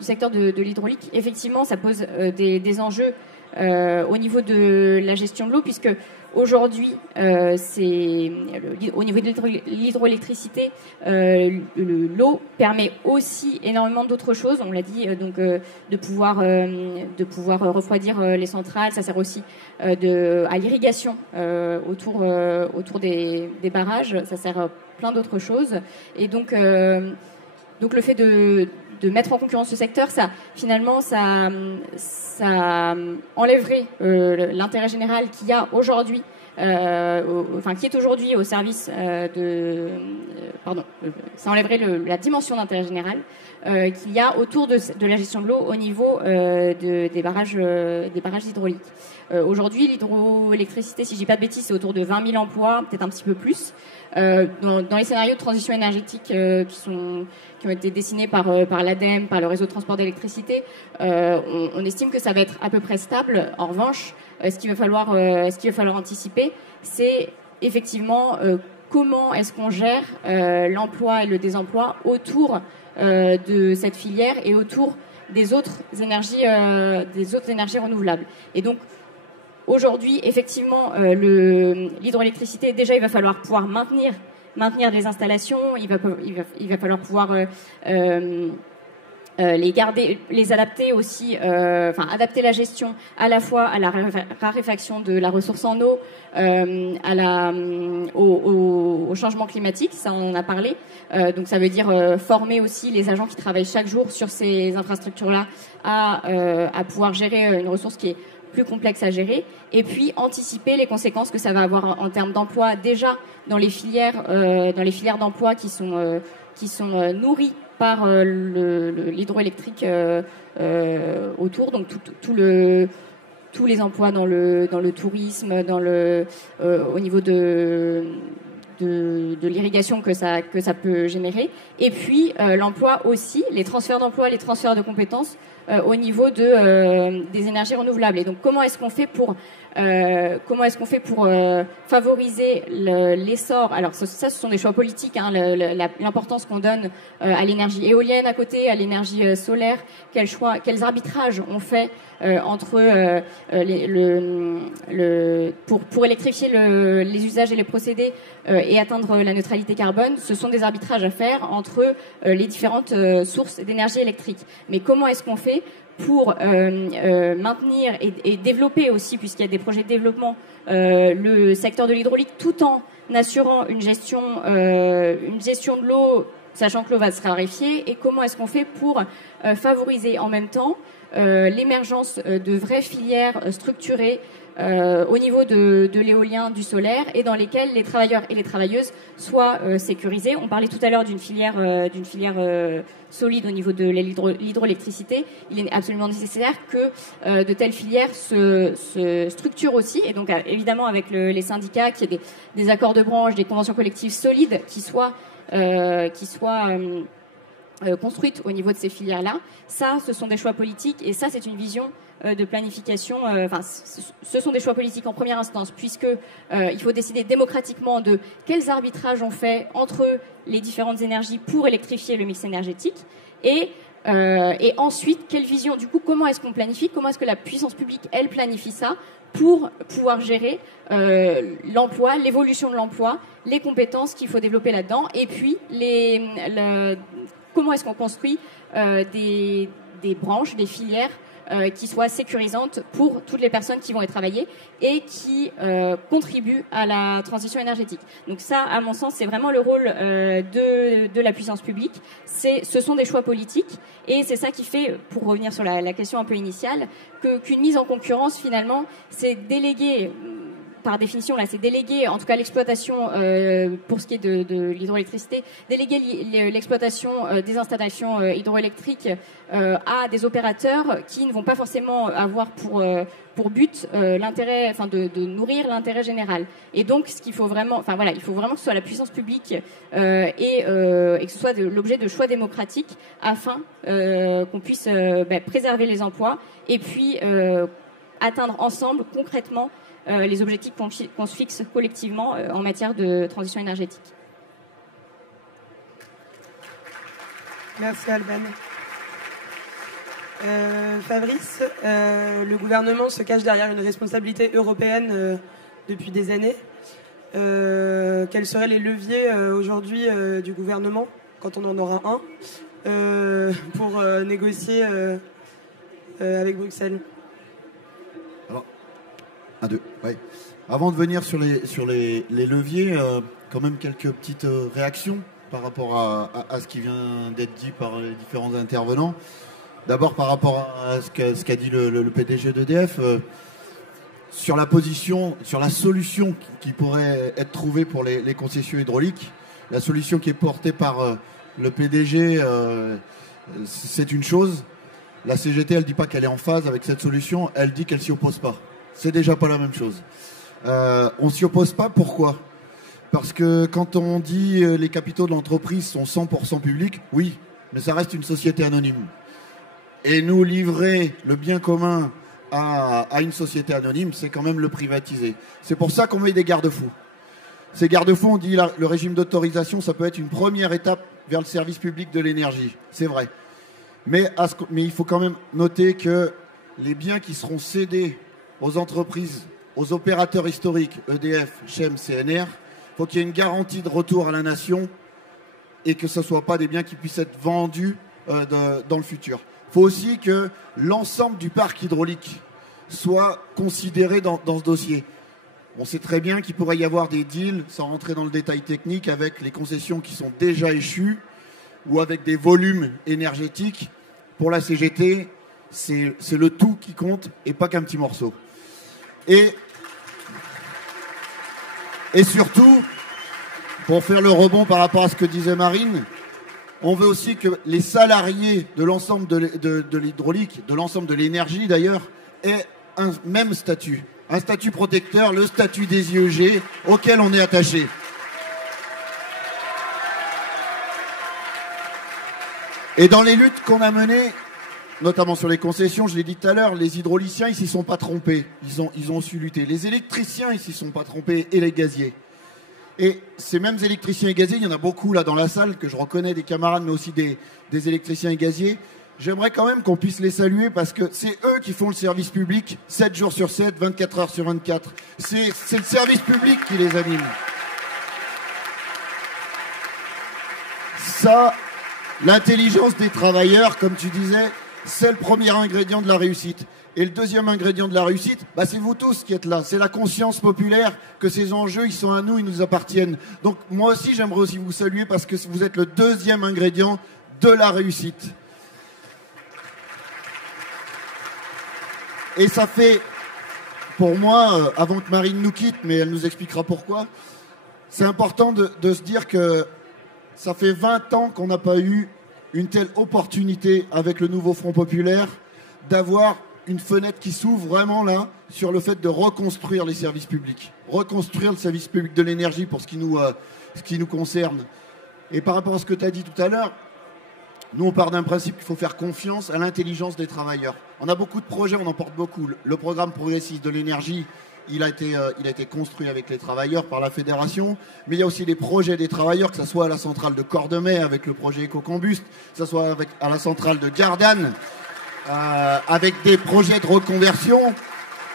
secteur de l'hydraulique, effectivement, ça pose des enjeux au niveau de la gestion de l'eau, puisque aujourd'hui, au niveau de l'hydroélectricité, l'eau permet aussi énormément d'autres choses. On l'a dit, de pouvoir refroidir les centrales. Ça sert aussi à l'irrigation autour des barrages. Ça sert à plein d'autres choses. Et donc le fait de mettre en concurrence ce secteur, ça enlèverait l'intérêt général qu'il y a aujourd'hui, qui est aujourd'hui au service ça enlèverait la dimension d'intérêt général qu'il y a autour de la gestion de l'eau au niveau des barrages hydrauliques. Aujourd'hui, l'hydroélectricité, si je dis pas de bêtises, c'est autour de 20 000 emplois, peut-être un petit peu plus. Dans les scénarios de transition énergétique qui ont été dessinés par l'ADEME, par le réseau de transport d'électricité, on estime que ça va être à peu près stable. En revanche, ce qu'il va falloir anticiper, c'est effectivement comment est-ce qu'on gère l'emploi et le désemploi autour de cette filière et autour des autres énergies renouvelables. Et donc, aujourd'hui, effectivement, l'hydroélectricité, déjà, il va falloir pouvoir maintenir les installations, il va falloir pouvoir les garder, les adapter aussi, adapter la gestion à la fois à la raréfaction de la ressource en eau, au changement climatique, ça on en a parlé. Donc ça veut dire former aussi les agents qui travaillent chaque jour sur ces infrastructures-là à pouvoir gérer une ressource qui est plus complexe à gérer, et puis anticiper les conséquences que ça va avoir en termes d'emploi déjà dans les filières d'emploi qui sont nourries par l'hydroélectrique autour, donc tous les emplois dans le tourisme, au niveau de l'irrigation que ça peut générer, et puis l'emploi aussi, les transferts d'emploi, les transferts de compétences au niveau des énergies renouvelables. Et donc comment est-ce qu'on fait pour favoriser l'essor? Alors ça, ce sont des choix politiques, hein, l'importance qu'on donne à l'énergie éolienne à côté, à l'énergie solaire, quels arbitrages on fait entre pour électrifier les usages et les procédés et atteindre la neutralité carbone. Ce sont des arbitrages à faire entre les différentes sources d'énergie électrique. Mais comment est-ce qu'on fait pour maintenir et développer aussi, puisqu'il y a des projets de développement, le secteur de l'hydraulique, tout en assurant une gestion de l'eau, sachant que l'eau va se raréfier, et comment est-ce qu'on fait pour favoriser en même temps l'émergence de vraies filières structurées au niveau de l'éolien, du solaire, et dans lesquelles les travailleurs et les travailleuses soient sécurisés. On parlait tout à l'heure d'une filière solide au niveau de l'hydroélectricité. Il est absolument nécessaire que de telles filières se structurent aussi, et donc évidemment avec les syndicats, qu'il y ait des accords de branche, des conventions collectives solides qui soient construites au niveau de ces filières-là. Ça, ce sont des choix politiques, et ça, c'est une vision de planification. Ce sont des choix politiques en première instance, puisque il faut décider démocratiquement de quels arbitrages on fait entre les différentes énergies pour électrifier le mix énergétique, et ensuite quelle vision, du coup, comment est-ce qu'on planifie, comment est-ce que la puissance publique, elle, planifie ça pour pouvoir gérer l'emploi, l'évolution de l'emploi, les compétences qu'il faut développer là-dedans, et puis comment est-ce qu'on construit des branches, des filières qui soient sécurisantes pour toutes les personnes qui vont y travailler et qui contribuent à la transition énergétique. Donc ça, à mon sens, c'est vraiment le rôle de la puissance publique. Ce sont des choix politiques, et c'est ça qui fait, pour revenir sur la question un peu initiale, qu'une mise en concurrence, finalement, c'est déléguer... Par définition, là, c'est déléguer, en tout cas l'exploitation, pour ce qui est de l'hydroélectricité, déléguer l'exploitation des installations hydroélectriques à des opérateurs qui ne vont pas forcément avoir pour but l'intérêt, de nourrir l'intérêt général. Et donc, ce qu'il faut vraiment, il faut vraiment que ce soit la puissance publique et que ce soit l'objet de choix démocratiques afin qu'on puisse préserver les emplois et puis atteindre ensemble concrètement les objectifs qu'on se fixe collectivement en matière de transition énergétique. Merci Alban. Fabrice, le gouvernement se cache derrière une responsabilité européenne depuis des années. Quels seraient les leviers aujourd'hui du gouvernement, quand on en aura un, pour négocier avec Bruxelles? Alors, un, deux, ouais. Avant de venir sur les leviers, quand même quelques petites réactions par rapport à ce qui vient d'être dit par les différents intervenants. D'abord par rapport à ce qu'a dit le PDG d'EDF, sur la position, sur la solution qui pourrait être trouvée pour les concessions hydrauliques. La solution qui est portée par le PDG, c'est une chose. La CGT, elle ne dit pas qu'elle est en phase avec cette solution, elle dit qu'elle ne s'y oppose pas. C'est déjà pas la même chose. On ne s'y oppose pas, pourquoi ? Parce que quand on dit les capitaux de l'entreprise sont 100% publics, oui, mais ça reste une société anonyme. Et nous livrer le bien commun à une société anonyme, c'est quand même le privatiser. C'est pour ça qu'on met des garde-fous. Ces garde-fous, on dit le régime d'autorisation, ça peut être une première étape vers le service public de l'énergie. C'est vrai. Mais il faut quand même noter que les biens qui seront cédés aux entreprises, aux opérateurs historiques, EDF, Chem, CNR, il faut qu'il y ait une garantie de retour à la nation et que ce ne soit pas des biens qui puissent être vendus dans le futur. Il faut aussi que l'ensemble du parc hydraulique soit considéré dans ce dossier. On sait très bien qu'il pourrait y avoir des deals, sans rentrer dans le détail technique, avec les concessions qui sont déjà échues ou avec des volumes énergétiques. Pour la CGT, c'est le tout qui compte et pas qu'un petit morceau. Et surtout, pour faire le rebond par rapport à ce que disait Marine, on veut aussi que les salariés de l'ensemble de l'hydraulique, de l'ensemble de l'énergie d'ailleurs, aient un même statut. Un statut protecteur, le statut des IEG, auquel on est attaché. Et dans les luttes qu'on a menées, notamment sur les concessions, je l'ai dit tout à l'heure, les hydrauliciens, ils s'y sont pas trompés. Ils ont su lutter. Les électriciens, ils s'y sont pas trompés, et les gaziers. Et ces mêmes électriciens et gaziers, il y en a beaucoup là dans la salle, que je reconnais des camarades, mais aussi des électriciens et gaziers. J'aimerais quand même qu'on puisse les saluer parce que c'est eux qui font le service public 7 jours sur 7, 24 heures sur 24. C'est le service public qui les anime. Ça, l'intelligence des travailleurs, comme tu disais, c'est le premier ingrédient de la réussite. Et le deuxième ingrédient de la réussite, c'est vous tous qui êtes là. C'est la conscience populaire que ces enjeux, ils sont à nous, ils nous appartiennent. Donc moi aussi, j'aimerais aussi vous saluer parce que vous êtes le deuxième ingrédient de la réussite. Et ça fait, pour moi, avant que Marine nous quitte, mais elle nous expliquera pourquoi, c'est important de se dire que ça fait 20 ans qu'on n'a pas eu une telle opportunité avec le nouveau Front Populaire d'avoir une fenêtre qui s'ouvre vraiment là sur le fait de reconstruire les services publics. Reconstruire le service public de l'énergie pour ce qui nous concerne. Et par rapport à ce que tu as dit tout à l'heure, nous on part d'un principe qu'il faut faire confiance à l'intelligence des travailleurs. On a beaucoup de projets, on en porte beaucoup. Le programme progressiste de l'énergie, il a été construit avec les travailleurs par la fédération, mais il y a aussi des projets des travailleurs, que ce soit à la centrale de Cordemais avec le projet Éco-Combust, que ce soit à la centrale de Gardanne, avec des projets de reconversion.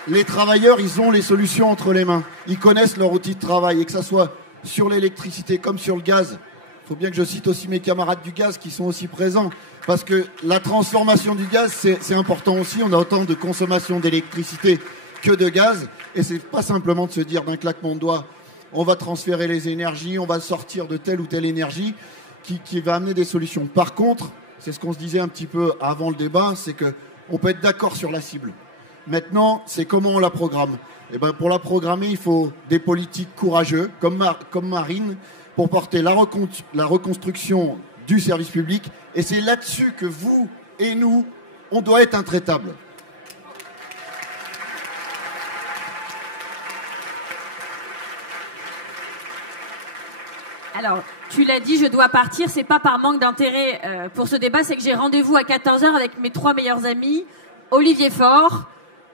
Les travailleurs, ils ont les solutions entre les mains. Ils connaissent leur outil de travail, et que ce soit sur l'électricité comme sur le gaz. Il faut bien que je cite aussi mes camarades du gaz qui sont aussi présents, parce que la transformation du gaz, c'est important aussi. On a autant de consommation d'électricité que de gaz, et c'est pas simplement de se dire d'un claquement de doigts, on va transférer les énergies, on va sortir de telle ou telle énergie qui va amener des solutions. Par contre, c'est ce qu'on se disait un petit peu avant le débat, c'est qu'on peut être d'accord sur la cible. Maintenant, c'est comment on la programme. Et pour la programmer, il faut des politiques courageux, comme Marine, pour porter la reconstruction du service public. Et c'est là-dessus que vous et nous, on doit être intraitables. Alors, tu l'as dit, je dois partir. C'est pas par manque d'intérêt pour ce débat, c'est que j'ai rendez-vous à 14h avec mes 3 meilleurs amis, Olivier Faure,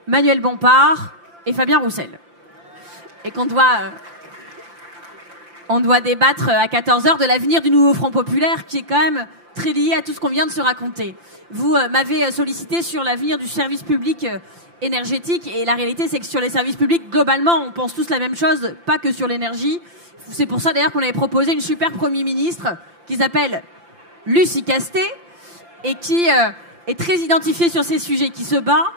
Manuel Bompard et Fabien Roussel. Et on doit débattre à 14h de l'avenir du nouveau Front Populaire qui est quand même très lié à tout ce qu'on vient de se raconter. Vous m'avez sollicité sur l'avenir du service public énergétique, et la réalité, c'est que sur les services publics, globalement, on pense tous la même chose, pas que sur l'énergie. C'est pour ça, d'ailleurs, qu'on avait proposé une super Premier ministre qui s'appelle Lucie Casté, et qui est très identifiée sur ces sujets, qui se bat.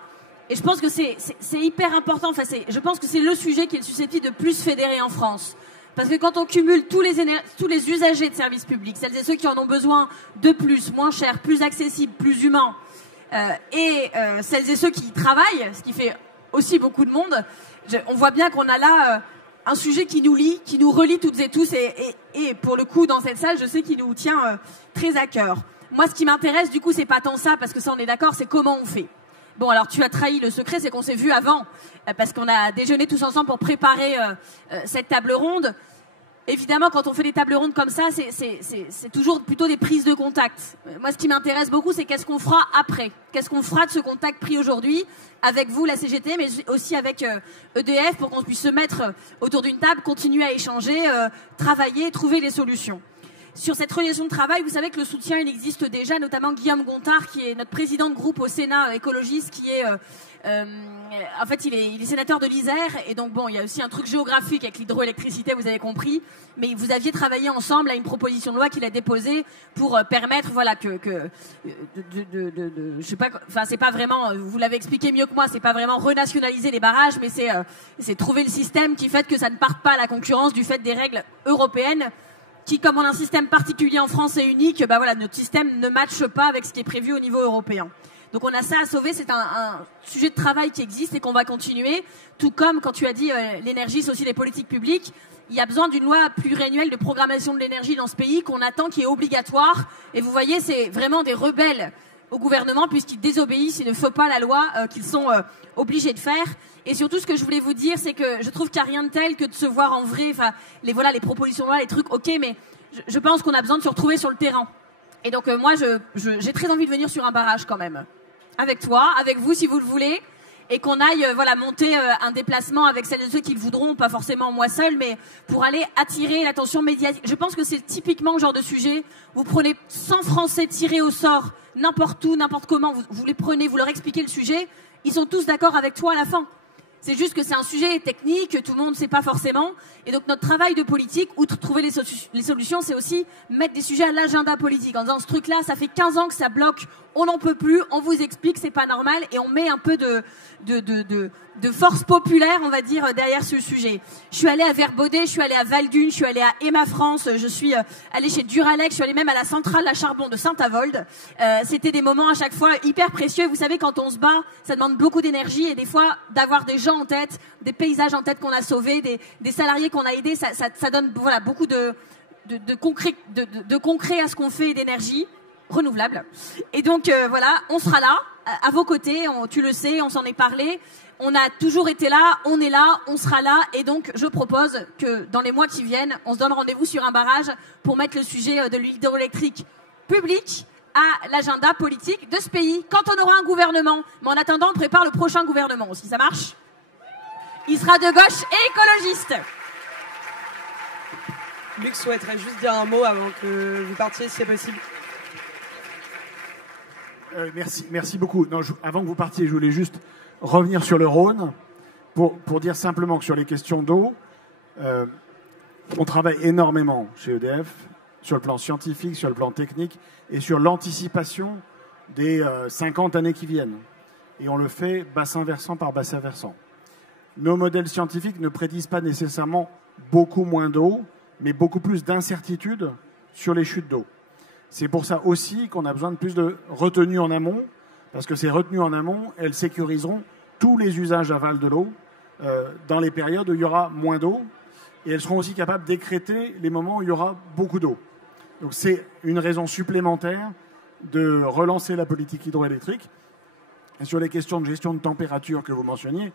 Et je pense que c'est hyper important. Enfin, je pense que c'est le sujet qui est susceptible de plus fédérer en France. Parce que quand on cumule tous les usagers de services publics, celles et ceux qui en ont besoin de plus, moins cher, plus accessible, plus humain, et celles et ceux qui y travaillent, ce qui fait aussi beaucoup de monde, on voit bien qu'on a là un sujet qui nous lie, qui nous relie toutes et tous, et pour le coup, dans cette salle, je sais qu'il nous tient très à cœur. Moi, ce qui m'intéresse, du coup, c'est pas tant ça, parce que ça, on est d'accord, c'est comment on fait. Bon, alors tu as trahi le secret, c'est qu'on s'est vu avant, parce qu'on a déjeuné tous ensemble pour préparer cette table ronde. Évidemment, quand on fait des tables rondes comme ça, c'est toujours plutôt des prises de contact. Moi, ce qui m'intéresse beaucoup, c'est qu'est-ce qu'on fera après. Qu'est-ce qu'on fera de ce contact pris aujourd'hui avec vous, la CGT, mais aussi avec EDF, pour qu'on puisse se mettre autour d'une table, continuer à échanger, travailler, trouver des solutions. Sur cette relation de travail, vous savez que le soutien, il existe déjà, notamment Guillaume Gontard, qui est notre président de groupe au Sénat écologiste, qui est... en fait, il est sénateur de l'Isère, et donc bon, il y a aussi un truc géographique avec l'hydroélectricité, vous avez compris, mais vous aviez travaillé ensemble à une proposition de loi qu'il a déposée pour permettre, voilà, je sais pas, enfin, c'est pas vraiment, vous l'avez expliqué mieux que moi, c'est pas vraiment renationaliser les barrages, mais c'est trouver le système qui fait que ça ne parte pas à la concurrence du fait des règles européennes, qui, comme on a un système particulier en France et unique, bah voilà, notre système ne matche pas avec ce qui est prévu au niveau européen. Donc on a ça à sauver, c'est un sujet de travail qui existe et qu'on va continuer. Tout comme quand tu as dit l'énergie, c'est aussi les politiques publiques. Il y a besoin d'une loi pluriannuelle de programmation de l'énergie dans ce pays qu'on attend, qui est obligatoire. Et vous voyez, c'est vraiment des rebelles au gouvernement puisqu'ils désobéissent, ils ne font pas la loi qu'ils sont obligés de faire. Et surtout, ce que je voulais vous dire, c'est que je trouve qu'il n'y a rien de tel que de se voir en vrai. Enfin, les propositions de loi, les trucs, ok, mais je pense qu'on a besoin de se retrouver sur le terrain. Et donc moi, j'ai très envie de venir sur un barrage quand même. Avec toi, avec vous si vous le voulez, et qu'on aille monter un déplacement avec celles et ceux qui le voudront, pas forcément moi seule, mais pour aller attirer l'attention médiatique. Je pense que c'est typiquement le genre de sujet, vous prenez 100 Français tirés au sort, n'importe où, n'importe comment, vous les prenez, vous leur expliquez le sujet, ils sont tous d'accord avec toi à la fin. C'est juste que c'est un sujet technique, que tout le monde ne sait pas forcément. Et donc notre travail de politique, outre trouver les solutions, c'est aussi mettre des sujets à l'agenda politique. En disant, ce truc-là, ça fait 15 ans que ça bloque, on n'en peut plus, on vous explique, c'est pas normal. Et on met un peu de force populaire, on va dire, derrière ce sujet. Je suis allée à Verbaudet, je suis allée à Valdunes, je suis allée à Emma France, je suis allée chez Duralex, je suis allée même à la centrale à charbon de Saint-Avold. C'était des moments à chaque fois hyper précieux. Vous savez, quand on se bat, ça demande beaucoup d'énergie, et des fois, d'avoir des gens en tête, des paysages en tête qu'on a sauvés, des salariés qu'on a aidés, ça donne voilà, beaucoup de concret à ce qu'on fait, et d'énergie renouvelable. Et donc voilà, on sera là, à vos côtés, tu le sais, on s'en est parlé, on a toujours été là, on est là, on sera là, et donc je propose que dans les mois qui viennent, on se donne rendez-vous sur un barrage pour mettre le sujet de l'hydroélectrique public à l'agenda politique de ce pays, quand on aura un gouvernement. Mais en attendant, on prépare le prochain gouvernement aussi, ça marche ? Il sera de gauche et écologiste. Luc souhaiterait juste dire un mot avant que vous partiez, si c'est possible. Merci beaucoup. Non, avant que vous partiez, je voulais juste revenir sur le Rhône pour dire simplement que sur les questions d'eau, on travaille énormément chez EDF sur le plan scientifique, sur le plan technique et sur l'anticipation des 50 années qui viennent. Et on le fait bassin versant par bassin versant. Nos modèles scientifiques ne prédisent pas nécessairement beaucoup moins d'eau, mais beaucoup plus d'incertitudes sur les chutes d'eau. C'est pour ça aussi qu'on a besoin de plus de retenues en amont, parce que ces retenues en amont, elles sécuriseront tous les usages aval de l'eau dans les périodes où il y aura moins d'eau, et elles seront aussi capables d'écrêter les moments où il y aura beaucoup d'eau. Donc c'est une raison supplémentaire de relancer la politique hydroélectrique. Et sur les questions de gestion de température que vous mentionniez,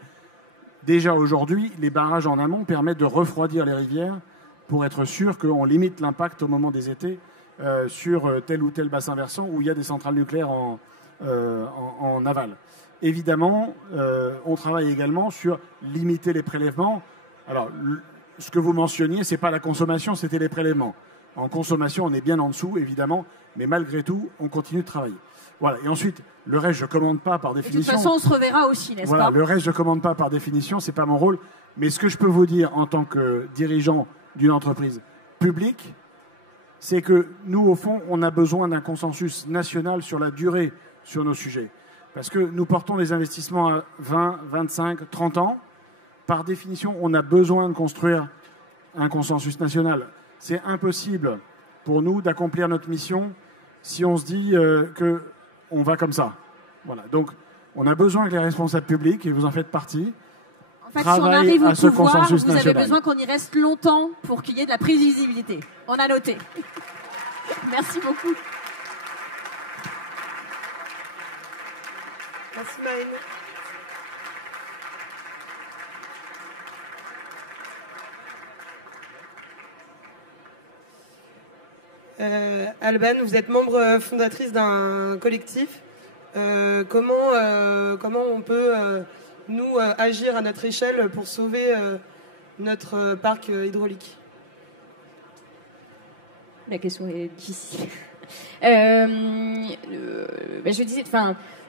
déjà aujourd'hui, les barrages en amont permettent de refroidir les rivières pour être sûr qu'on limite l'impact au moment des étés sur tel ou tel bassin versant où il y a des centrales nucléaires en aval. Évidemment, on travaille également sur limiter les prélèvements. Alors, ce que vous mentionniez, ce n'est pas la consommation, c'était les prélèvements. En consommation, on est bien en dessous, évidemment, mais malgré tout, on continue de travailler. Voilà. Et ensuite, le reste, je ne commande pas par définition. De toute façon, on se reverra aussi, n'est-ce pas ? Le reste, je ne commande pas par définition, ce n'est pas mon rôle. Mais ce que je peux vous dire en tant que dirigeant d'une entreprise publique, c'est que nous, au fond, on a besoin d'un consensus national sur la durée sur nos sujets. Parce que nous portons des investissements à 20, 25, 30 ans. Par définition, on a besoin de construire un consensus national. C'est impossible pour nous d'accomplir notre mission si on se dit qu'on va comme ça. Voilà. Donc, on a besoin que les responsables publics, et vous en faites partie, en fait, si on arrive au pouvoir, vous avez national. besoin qu'on y reste longtemps pour qu'il y ait de la prévisibilité. On a noté. Merci beaucoup. Merci Marine. Alban, vous êtes membre fondatrice d'un collectif. Comment on peut, nous, agir à notre échelle pour sauver notre parc hydraulique ? La question est difficile. Je disais,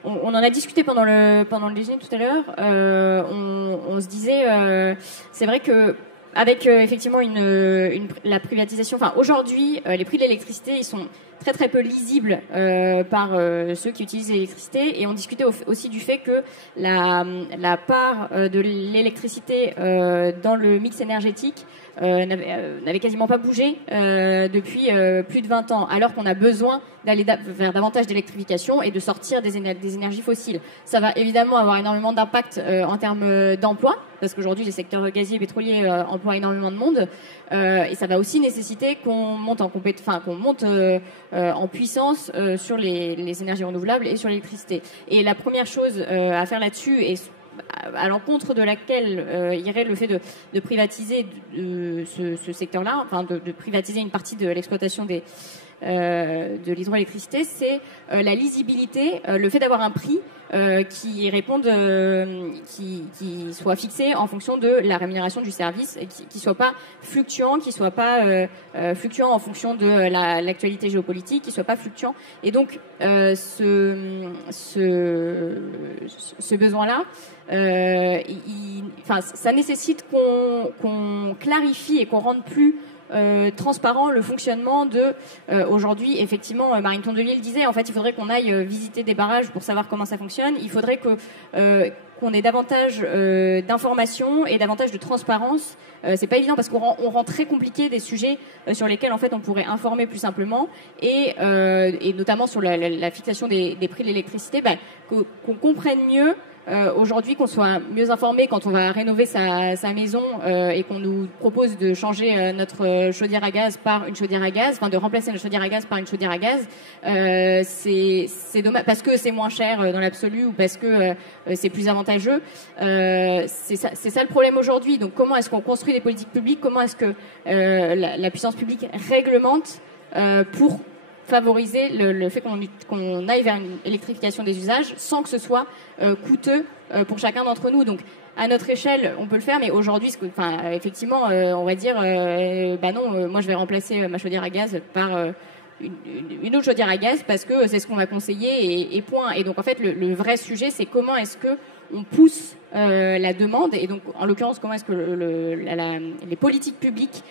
on en a discuté pendant le déjeuner tout à l'heure. On se disait, c'est vrai que avec effectivement la privatisation. Aujourd'hui, les prix de l'électricité, ils sont très très peu lisibles par ceux qui utilisent l'électricité, et on discutait aussi du fait que la part de l'électricité dans le mix énergétique n'avait quasiment pas bougé depuis plus de 20 ans, alors qu'on a besoin d'aller vers davantage d'électrification et de sortir des énergies fossiles. Ça va évidemment avoir énormément d'impact en termes d'emploi, parce qu'aujourd'hui les secteurs gaziers et pétroliers emploient énormément de monde, et ça va aussi nécessiter qu'on monte en puissance sur les énergies renouvelables et sur l'électricité. Et la première chose à faire là-dessus, et à l'encontre de laquelle irait le fait de privatiser ce secteur-là, de privatiser une partie de l'exploitation de l'hydroélectricité, c'est la lisibilité, le fait d'avoir un prix qui réponde, qui soit fixé en fonction de la rémunération du service, et qui soit pas fluctuant, qui soit pas fluctuant en fonction de l'actualité géopolitique, qui soit pas fluctuant. Et donc ce besoin-là, ça nécessite qu'on clarifie et qu'on rende plus transparent le fonctionnement aujourd'hui. Effectivement, Marine Tondelier disait, en fait, il faudrait qu'on aille visiter des barrages pour savoir comment ça fonctionne. Il faudrait qu'on ait davantage d'informations et davantage de transparence. C'est pas évident parce qu'on rend très compliqué des sujets sur lesquels en fait on pourrait informer plus simplement, et notamment sur la fixation des prix de l'électricité, qu'on comprenne mieux. Aujourd'hui, qu'on soit mieux informé quand on va rénover sa maison et qu'on nous propose de changer notre chaudière à gaz par une chaudière à gaz, de remplacer notre chaudière à gaz par une chaudière à gaz, c'est dommage parce que c'est moins cher dans l'absolu ou parce que c'est plus avantageux. C'est ça le problème aujourd'hui. Donc, comment est-ce qu'on construit des politiques publiques ? Comment est-ce que la puissance publique réglemente pour favoriser le fait qu'on aille vers une électrification des usages sans que ce soit coûteux pour chacun d'entre nous. Donc, à notre échelle, on peut le faire, mais aujourd'hui, effectivement, on va dire, non, moi je vais remplacer ma chaudière à gaz par une autre chaudière à gaz parce que c'est ce qu'on m'a conseillé et point. Et donc, en fait, le vrai sujet, c'est comment est-ce que on pousse la demande, et donc, en l'occurrence, comment est-ce que les politiques publiques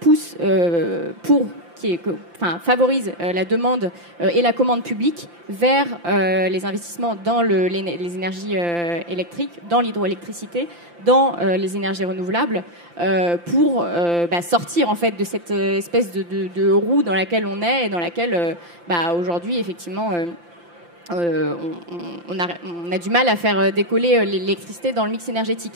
poussent pour favorise la demande et la commande publique vers les investissements dans les énergies électriques, dans l'hydroélectricité, dans les énergies renouvelables, pour sortir en fait de cette espèce de roue dans laquelle on est et dans laquelle aujourd'hui effectivement on a du mal à faire décoller l'électricité dans le mix énergétique.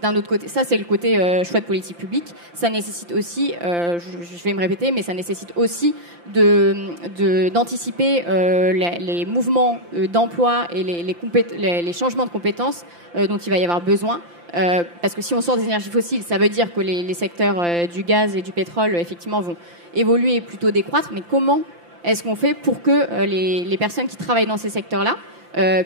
D'un autre côté, ça c'est le côté choix de politique publique. Ça nécessite aussi, je vais me répéter, mais ça nécessite aussi d'anticiper les mouvements d'emploi et les changements de compétences dont il va y avoir besoin. Parce que si on sort des énergies fossiles, ça veut dire que les secteurs du gaz et du pétrole effectivement vont évoluer et plutôt décroître. Mais comment est-ce qu'on fait pour que les personnes qui travaillent dans ces secteurs-là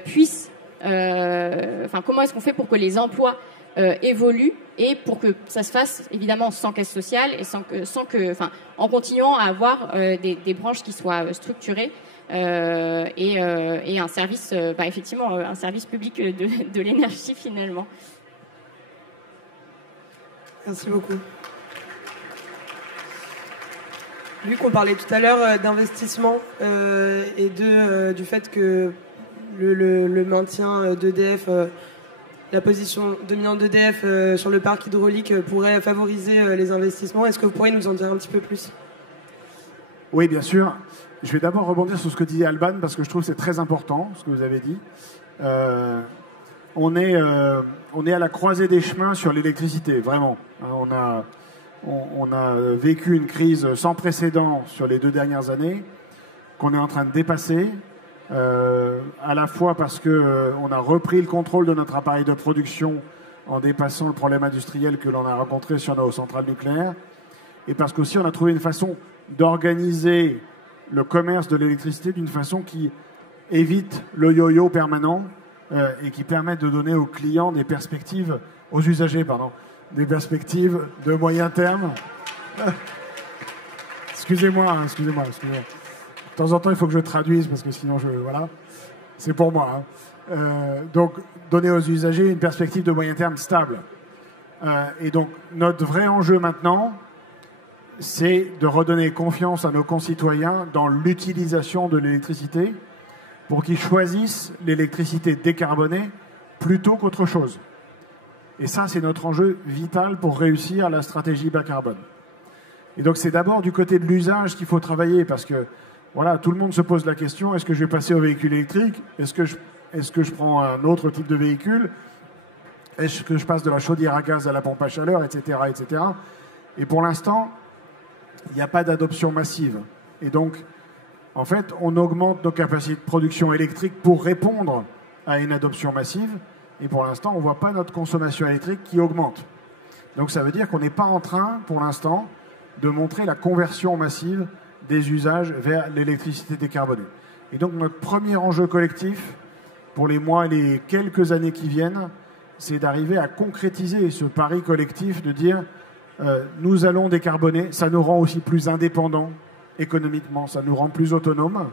puissent... comment est-ce qu'on fait pour que les emplois évolue, et pour que ça se fasse évidemment sans caisse sociale et en continuant à avoir des branches qui soient structurées et un service, effectivement, un service public de l'énergie finalement. Merci beaucoup. Vu qu'on parlait tout à l'heure d'investissement et du fait que le maintien d'EDF, la position dominante d'EDF sur le parc hydraulique pourrait favoriser les investissements, est-ce que vous pourriez nous en dire un petit peu plus? Oui, bien sûr. Je vais d'abord rebondir sur ce que disait Alban, parce que je trouve que c'est très important, ce que vous avez dit. On est à la croisée des chemins sur l'électricité, vraiment. On a vécu une crise sans précédent sur les 2 dernières années, qu'on est en train de dépasser, à la fois parce qu'on a repris le contrôle de notre appareil de production en dépassant le problème industriel que l'on a rencontré sur nos centrales nucléaires, et parce qu'aussi on a trouvé une façon d'organiser le commerce de l'électricité d'une façon qui évite le yo-yo permanent et qui permet de donner aux clients des perspectives, aux usagers, des perspectives de moyen terme. Excusez-moi. De temps en temps, il faut que je traduise parce que sinon, voilà, c'est pour moi. Donc, donner aux usagers une perspective de moyen terme stable. Et donc, notre vrai enjeu maintenant, c'est de redonner confiance à nos concitoyens dans l'utilisation de l'électricité pour qu'ils choisissent l'électricité décarbonée plutôt qu'autre chose. Et ça, c'est notre enjeu vital pour réussir la stratégie bas carbone. Et donc, c'est d'abord du côté de l'usage qu'il faut travailler parce que, voilà, tout le monde se pose la question, est-ce que je vais passer au véhicule électrique? Est-ce que je prends un autre type de véhicule? Est-ce que je passe de la chaudière à gaz à la pompe à chaleur, etc., etc. Et pour l'instant, il n'y a pas d'adoption massive. Et donc, en fait, on augmente nos capacités de production électrique pour répondre à une adoption massive. Et pour l'instant, on ne voit pas notre consommation électrique qui augmente. Donc ça veut dire qu'on n'est pas en train, pour l'instant, de montrer la conversion massive des usages vers l'électricité décarbonée. Et donc notre premier enjeu collectif, pour les mois et les quelques années qui viennent, c'est d'arriver à concrétiser ce pari collectif de dire nous allons décarboner, ça nous rend aussi plus indépendants économiquement, ça nous rend plus autonomes,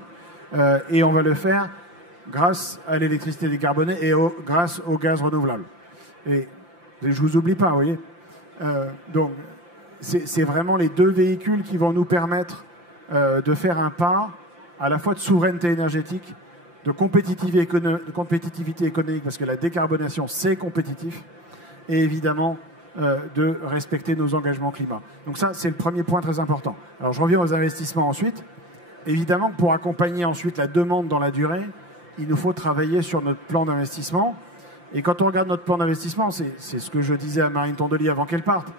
et on va le faire grâce à l'électricité décarbonée et grâce au gaz renouvelable. Et je vous oublie pas, vous voyez. Donc, c'est vraiment les 2 véhicules qui vont nous permettre de faire un pas à la fois de souveraineté énergétique, de compétitivité économique, parce que la décarbonation, c'est compétitif, et évidemment de respecter nos engagements climat. Donc ça, c'est le premier point très important. Alors, je reviens aux investissements ensuite. Évidemment, pour accompagner ensuite la demande dans la durée, il nous faut travailler sur notre plan d'investissement. Et quand on regarde notre plan d'investissement, c'est ce que je disais à Marine Tondelier avant qu'elle parte,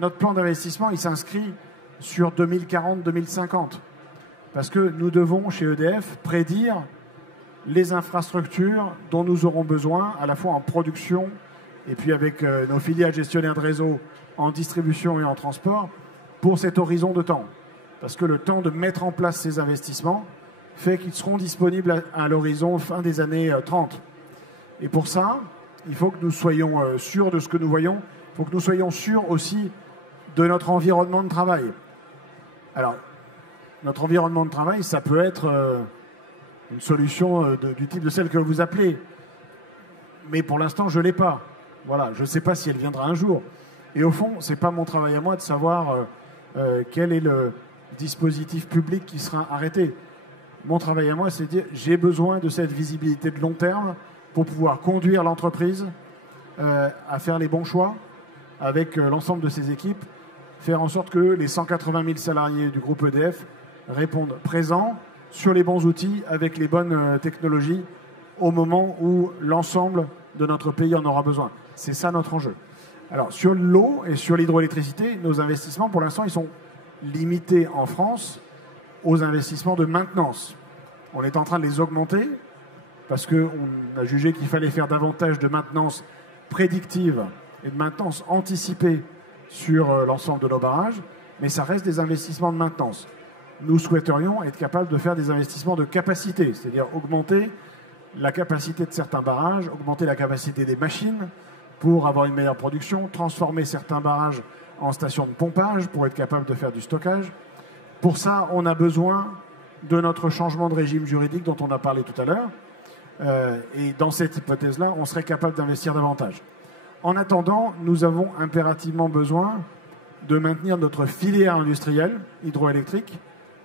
notre plan d'investissement, il s'inscrit sur 2040-2050. Parce que nous devons, chez EDF, prédire les infrastructures dont nous aurons besoin, à la fois en production et puis avec nos filiales gestionnaires de réseau en distribution et en transport, pour cet horizon de temps. Parce que le temps de mettre en place ces investissements fait qu'ils seront disponibles à l'horizon fin des années 30. Et pour ça, il faut que nous soyons sûrs de ce que nous voyons, il faut que nous soyons sûrs aussi de notre environnement de travail. Alors, notre environnement de travail, ça peut être une solution du type de celle que vous appelez. Mais pour l'instant, je ne l'ai pas. Voilà, je ne sais pas si elle viendra un jour. Et au fond, ce n'est pas mon travail à moi de savoir quel est le dispositif public qui sera arrêté. Mon travail à moi, c'est de dire j'ai besoin de cette visibilité de long terme pour pouvoir conduire l'entreprise à faire les bons choix avec l'ensemble de ses équipes, faire en sorte que les 180 000 salariés du groupe EDF répondent présents sur les bons outils avec les bonnes technologies au moment où l'ensemble de notre pays en aura besoin. C'est ça notre enjeu. Alors, sur l'eau et sur l'hydroélectricité, nos investissements, pour l'instant, ils sont limités en France aux investissements de maintenance. On est en train de les augmenter parce qu'on a jugé qu'il fallait faire davantage de maintenance prédictive et de maintenance anticipée sur l'ensemble de nos barrages, mais ça reste des investissements de maintenance. Nous souhaiterions être capables de faire des investissements de capacité, c'est-à-dire augmenter la capacité de certains barrages, augmenter la capacité des machines pour avoir une meilleure production, transformer certains barrages en stations de pompage pour être capable de faire du stockage. Pour ça, on a besoin de notre changement de régime juridique dont on a parlé tout à l'heure. Et dans cette hypothèse-là, on serait capable d'investir davantage. En attendant, nous avons impérativement besoin de maintenir notre filière industrielle hydroélectrique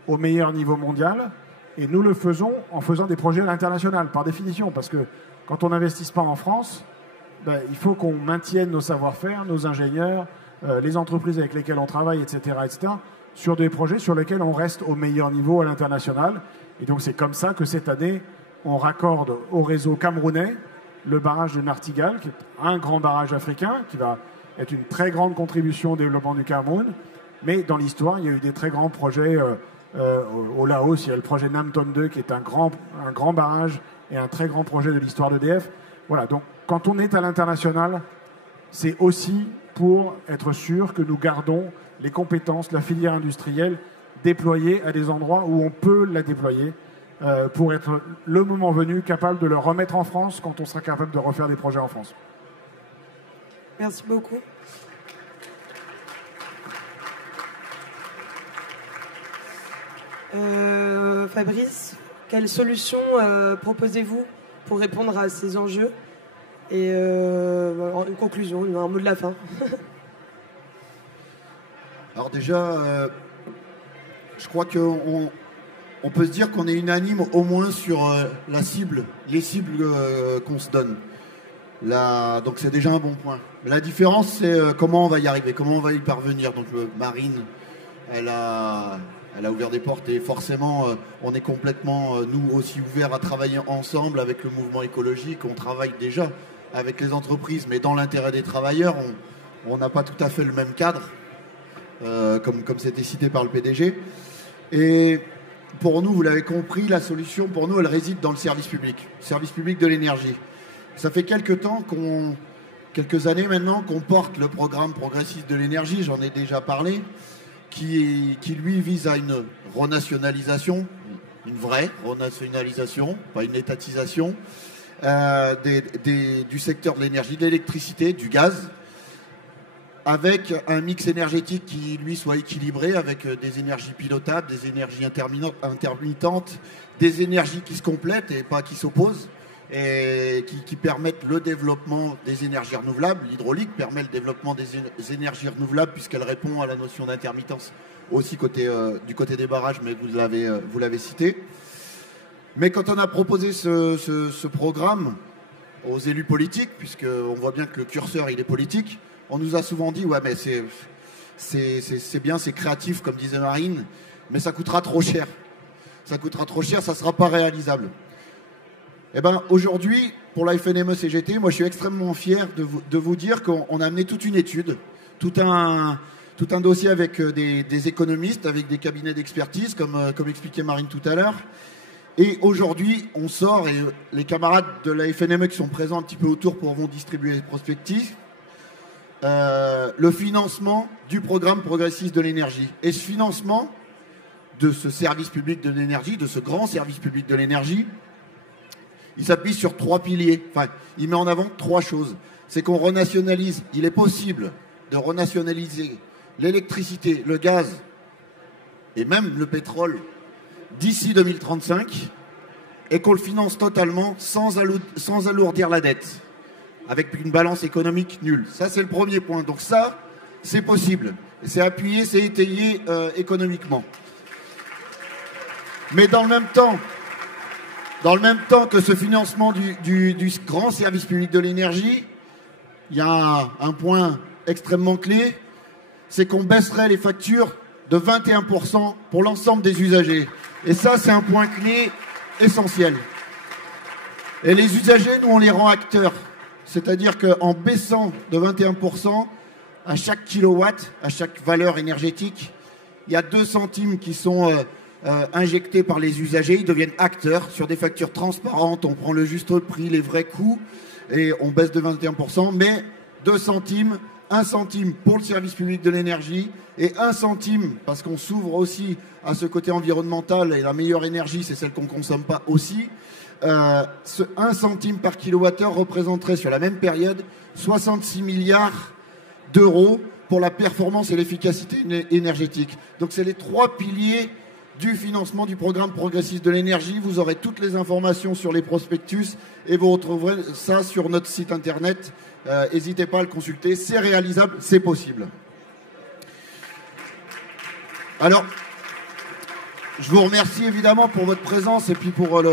au meilleur niveau mondial. Et nous le faisons en faisant des projets à l'international, par définition. Parce que quand on n'investit pas en France, il faut qu'on maintienne nos savoir-faire, nos ingénieurs, les entreprises avec lesquelles on travaille, etc., sur des projets sur lesquels on reste au meilleur niveau à l'international. Et donc c'est comme ça que cette année, on raccorde au réseau camerounais le barrage de Nartigal, qui est un grand barrage africain, qui va être une très grande contribution au développement du Cameroun. Mais dans l'histoire, il y a eu des très grands projets. Au Laos, il y a le projet Namton 2, qui est un grand barrage et un très grand projet de l'histoire d'EDF. Voilà, donc quand on est à l'international, c'est aussi pour être sûr que nous gardons les compétences, la filière industrielle déployée à des endroits où on peut la déployer pour être, le moment venu, capable de le remettre en France quand on sera capable de refaire des projets en France. Merci beaucoup. Fabrice, quelles solutions proposez-vous pour répondre à ces enjeux? Et une conclusion, un mot de la fin. Alors déjà, je crois qu'on peut se dire qu'on est unanime au moins sur la cible, les cibles qu'on se donne. Donc c'est déjà un bon point. La différence, c'est comment on va y arriver, comment on va y parvenir. Donc Marine, elle a ouvert des portes et forcément, on est complètement, nous aussi, ouverts à travailler ensemble avec le mouvement écologique. On travaille déjà avec les entreprises, mais dans l'intérêt des travailleurs, on n'a pas tout à fait le même cadre, comme c'était cité par le PDG. Et pour nous, vous l'avez compris, la solution, pour nous, elle réside dans le service public de l'énergie. Ça fait quelques années maintenant qu'on porte le programme progressiste de l'énergie, j'en ai déjà parlé, qui lui vise à une renationalisation, une vraie renationalisation, pas une étatisation, du secteur de l'énergie, de l'électricité, du gaz, avec un mix énergétique qui, lui, soit équilibré, avec des énergies pilotables, des énergies intermittentes, des énergies qui se complètent et pas qui s'opposent, et qui permettent le développement des énergies renouvelables. L'hydraulique permet le développement des énergies renouvelables puisqu'elle répond à la notion d'intermittence aussi du côté des barrages, mais vous l'avez cité. Mais quand on a proposé ce programme aux élus politiques, puisqu'on voit bien que le curseur il est politique, on nous a souvent dit ouais mais c'est bien, c'est créatif comme disait Marine, mais ça coûtera trop cher. Ça coûtera trop cher, ça ne sera pas réalisable. Eh bien, aujourd'hui, pour la FNME CGT, moi je suis extrêmement fier de vous dire qu'on a amené toute une étude, tout un dossier avec des économistes, avec des cabinets d'expertise, comme expliquait Marine tout à l'heure. Et aujourd'hui, on sort, et les camarades de la FNME qui sont présents un petit peu autour vont distribuer les prospectifs, le financement du programme progressiste de l'énergie. Et ce financement de ce service public de l'énergie, de ce grand service public de l'énergie, il s'appuie sur 3 piliers. Enfin, il met en avant 3 choses. C'est qu'on renationalise. Il est possible de renationaliser l'électricité, le gaz et même le pétrole d'ici 2035 et qu'on le finance totalement sans alourdir la dette, avec une balance économique nulle. Ça, c'est le premier point. Donc ça, c'est possible. C'est appuyé, c'est étayé économiquement. Mais dans le même temps que ce financement du grand service public de l'énergie, il y a un point extrêmement clé, c'est qu'on baisserait les factures de 21% pour l'ensemble des usagers. Et ça, c'est un point clé essentiel. Et les usagers, nous, on les rend acteurs. C'est-à-dire qu'en baissant de 21%, à chaque kilowatt, à chaque valeur énergétique, il y a 2 centimes qui sont injectés par les usagers. Ils deviennent acteurs sur des factures transparentes. On prend le juste prix, les vrais coûts, et on baisse de 21%. Mais 2 centimes, 1 centime pour le service public de l'énergie et 1 centime, parce qu'on s'ouvre aussi à ce côté environnemental, et la meilleure énergie, c'est celle qu'on ne consomme pas aussi, ce 1 centime par kilowattheure représenterait sur la même période 66 milliards d'euros pour la performance et l'efficacité énergétique. Donc c'est les 3 piliers du financement du programme progressiste de l'énergie. Vous aurez toutes les informations sur les prospectus et vous retrouverez ça sur notre site internet. N'hésitez pas à le consulter, c'est réalisable, c'est possible. Alors, je vous remercie évidemment pour votre présence et puis pour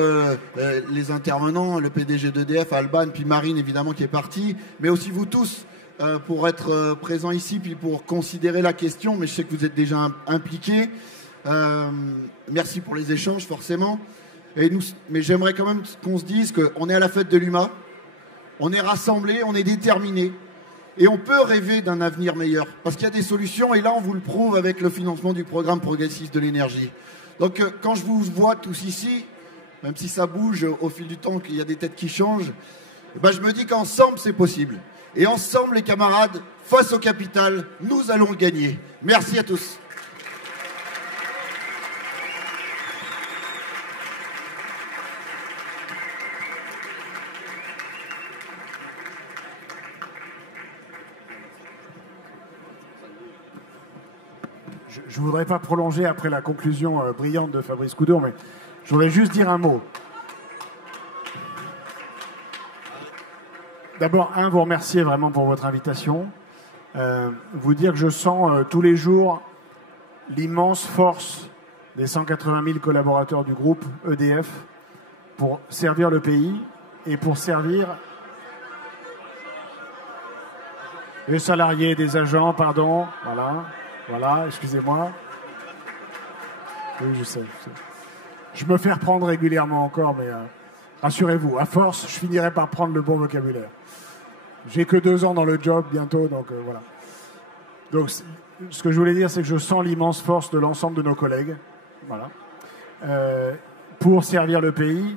les intervenants, le PDG d'EDF, Alban, puis Marine évidemment qui est partie, mais aussi vous tous pour être présents ici, puis pour considérer la question, mais je sais que vous êtes déjà impliqués. Merci pour les échanges forcément. Mais j'aimerais quand même qu'on se dise qu'on est à la fête de l'UMA, on est rassemblés, on est déterminés. Et on peut rêver d'un avenir meilleur, parce qu'il y a des solutions, et là on vous le prouve avec le financement du programme progressiste de l'énergie. Donc quand je vous vois tous ici, même si ça bouge au fil du temps, qu'il y a des têtes qui changent, ben je me dis qu'ensemble c'est possible. Et ensemble les camarades, face au capital, nous allons gagner. Merci à tous. Je ne voudrais pas prolonger après la conclusion brillante de Fabrice Coudour, mais je voudrais juste dire un mot. D'abord, vous remercier vraiment pour votre invitation. Vous dire que je sens tous les jours l'immense force des 180 000 collaborateurs du groupe EDF pour servir le pays et pour servir les salariés, des agents, pardon, voilà, excusez-moi. Oui, je sais. Je me fais reprendre régulièrement encore, mais rassurez-vous, à force, je finirai par prendre le bon vocabulaire. J'ai que 2 ans dans le job bientôt, donc voilà. Donc, ce que je voulais dire, c'est que je sens l'immense force de l'ensemble de nos collègues, voilà, pour servir le pays.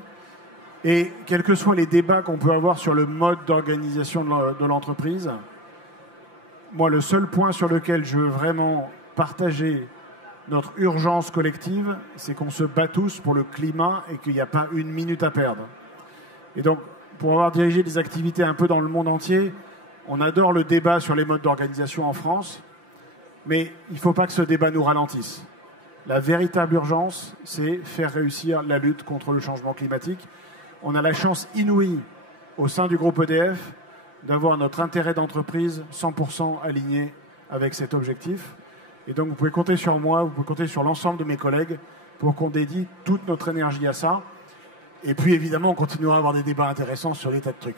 Et quels que soient les débats qu'on peut avoir sur le mode d'organisation de l'entreprise, moi, le seul point sur lequel je veux vraiment partager notre urgence collective, c'est qu'on se bat tous pour le climat et qu'il n'y a pas une minute à perdre. Et donc, pour avoir dirigé des activités un peu dans le monde entier, on adore le débat sur les modes d'organisation en France, mais il ne faut pas que ce débat nous ralentisse. La véritable urgence, c'est faire réussir la lutte contre le changement climatique. On a la chance inouïe au sein du groupe EDF d'avoir notre intérêt d'entreprise 100% aligné avec cet objectif. Et donc, vous pouvez compter sur moi, vous pouvez compter sur l'ensemble de mes collègues pour qu'on dédie toute notre énergie à ça. Et puis, évidemment, on continuera à avoir des débats intéressants sur des tas de trucs.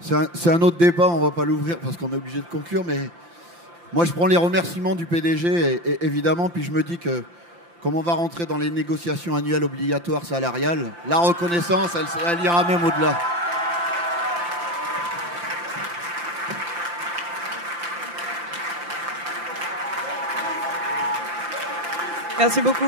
C'est un autre débat, on ne va pas l'ouvrir parce qu'on est obligé de conclure, mais moi, je prends les remerciements du PDG, évidemment, puis je me dis que comme on va rentrer dans les négociations annuelles obligatoires salariales, la reconnaissance, elle ira même au-delà. Merci beaucoup.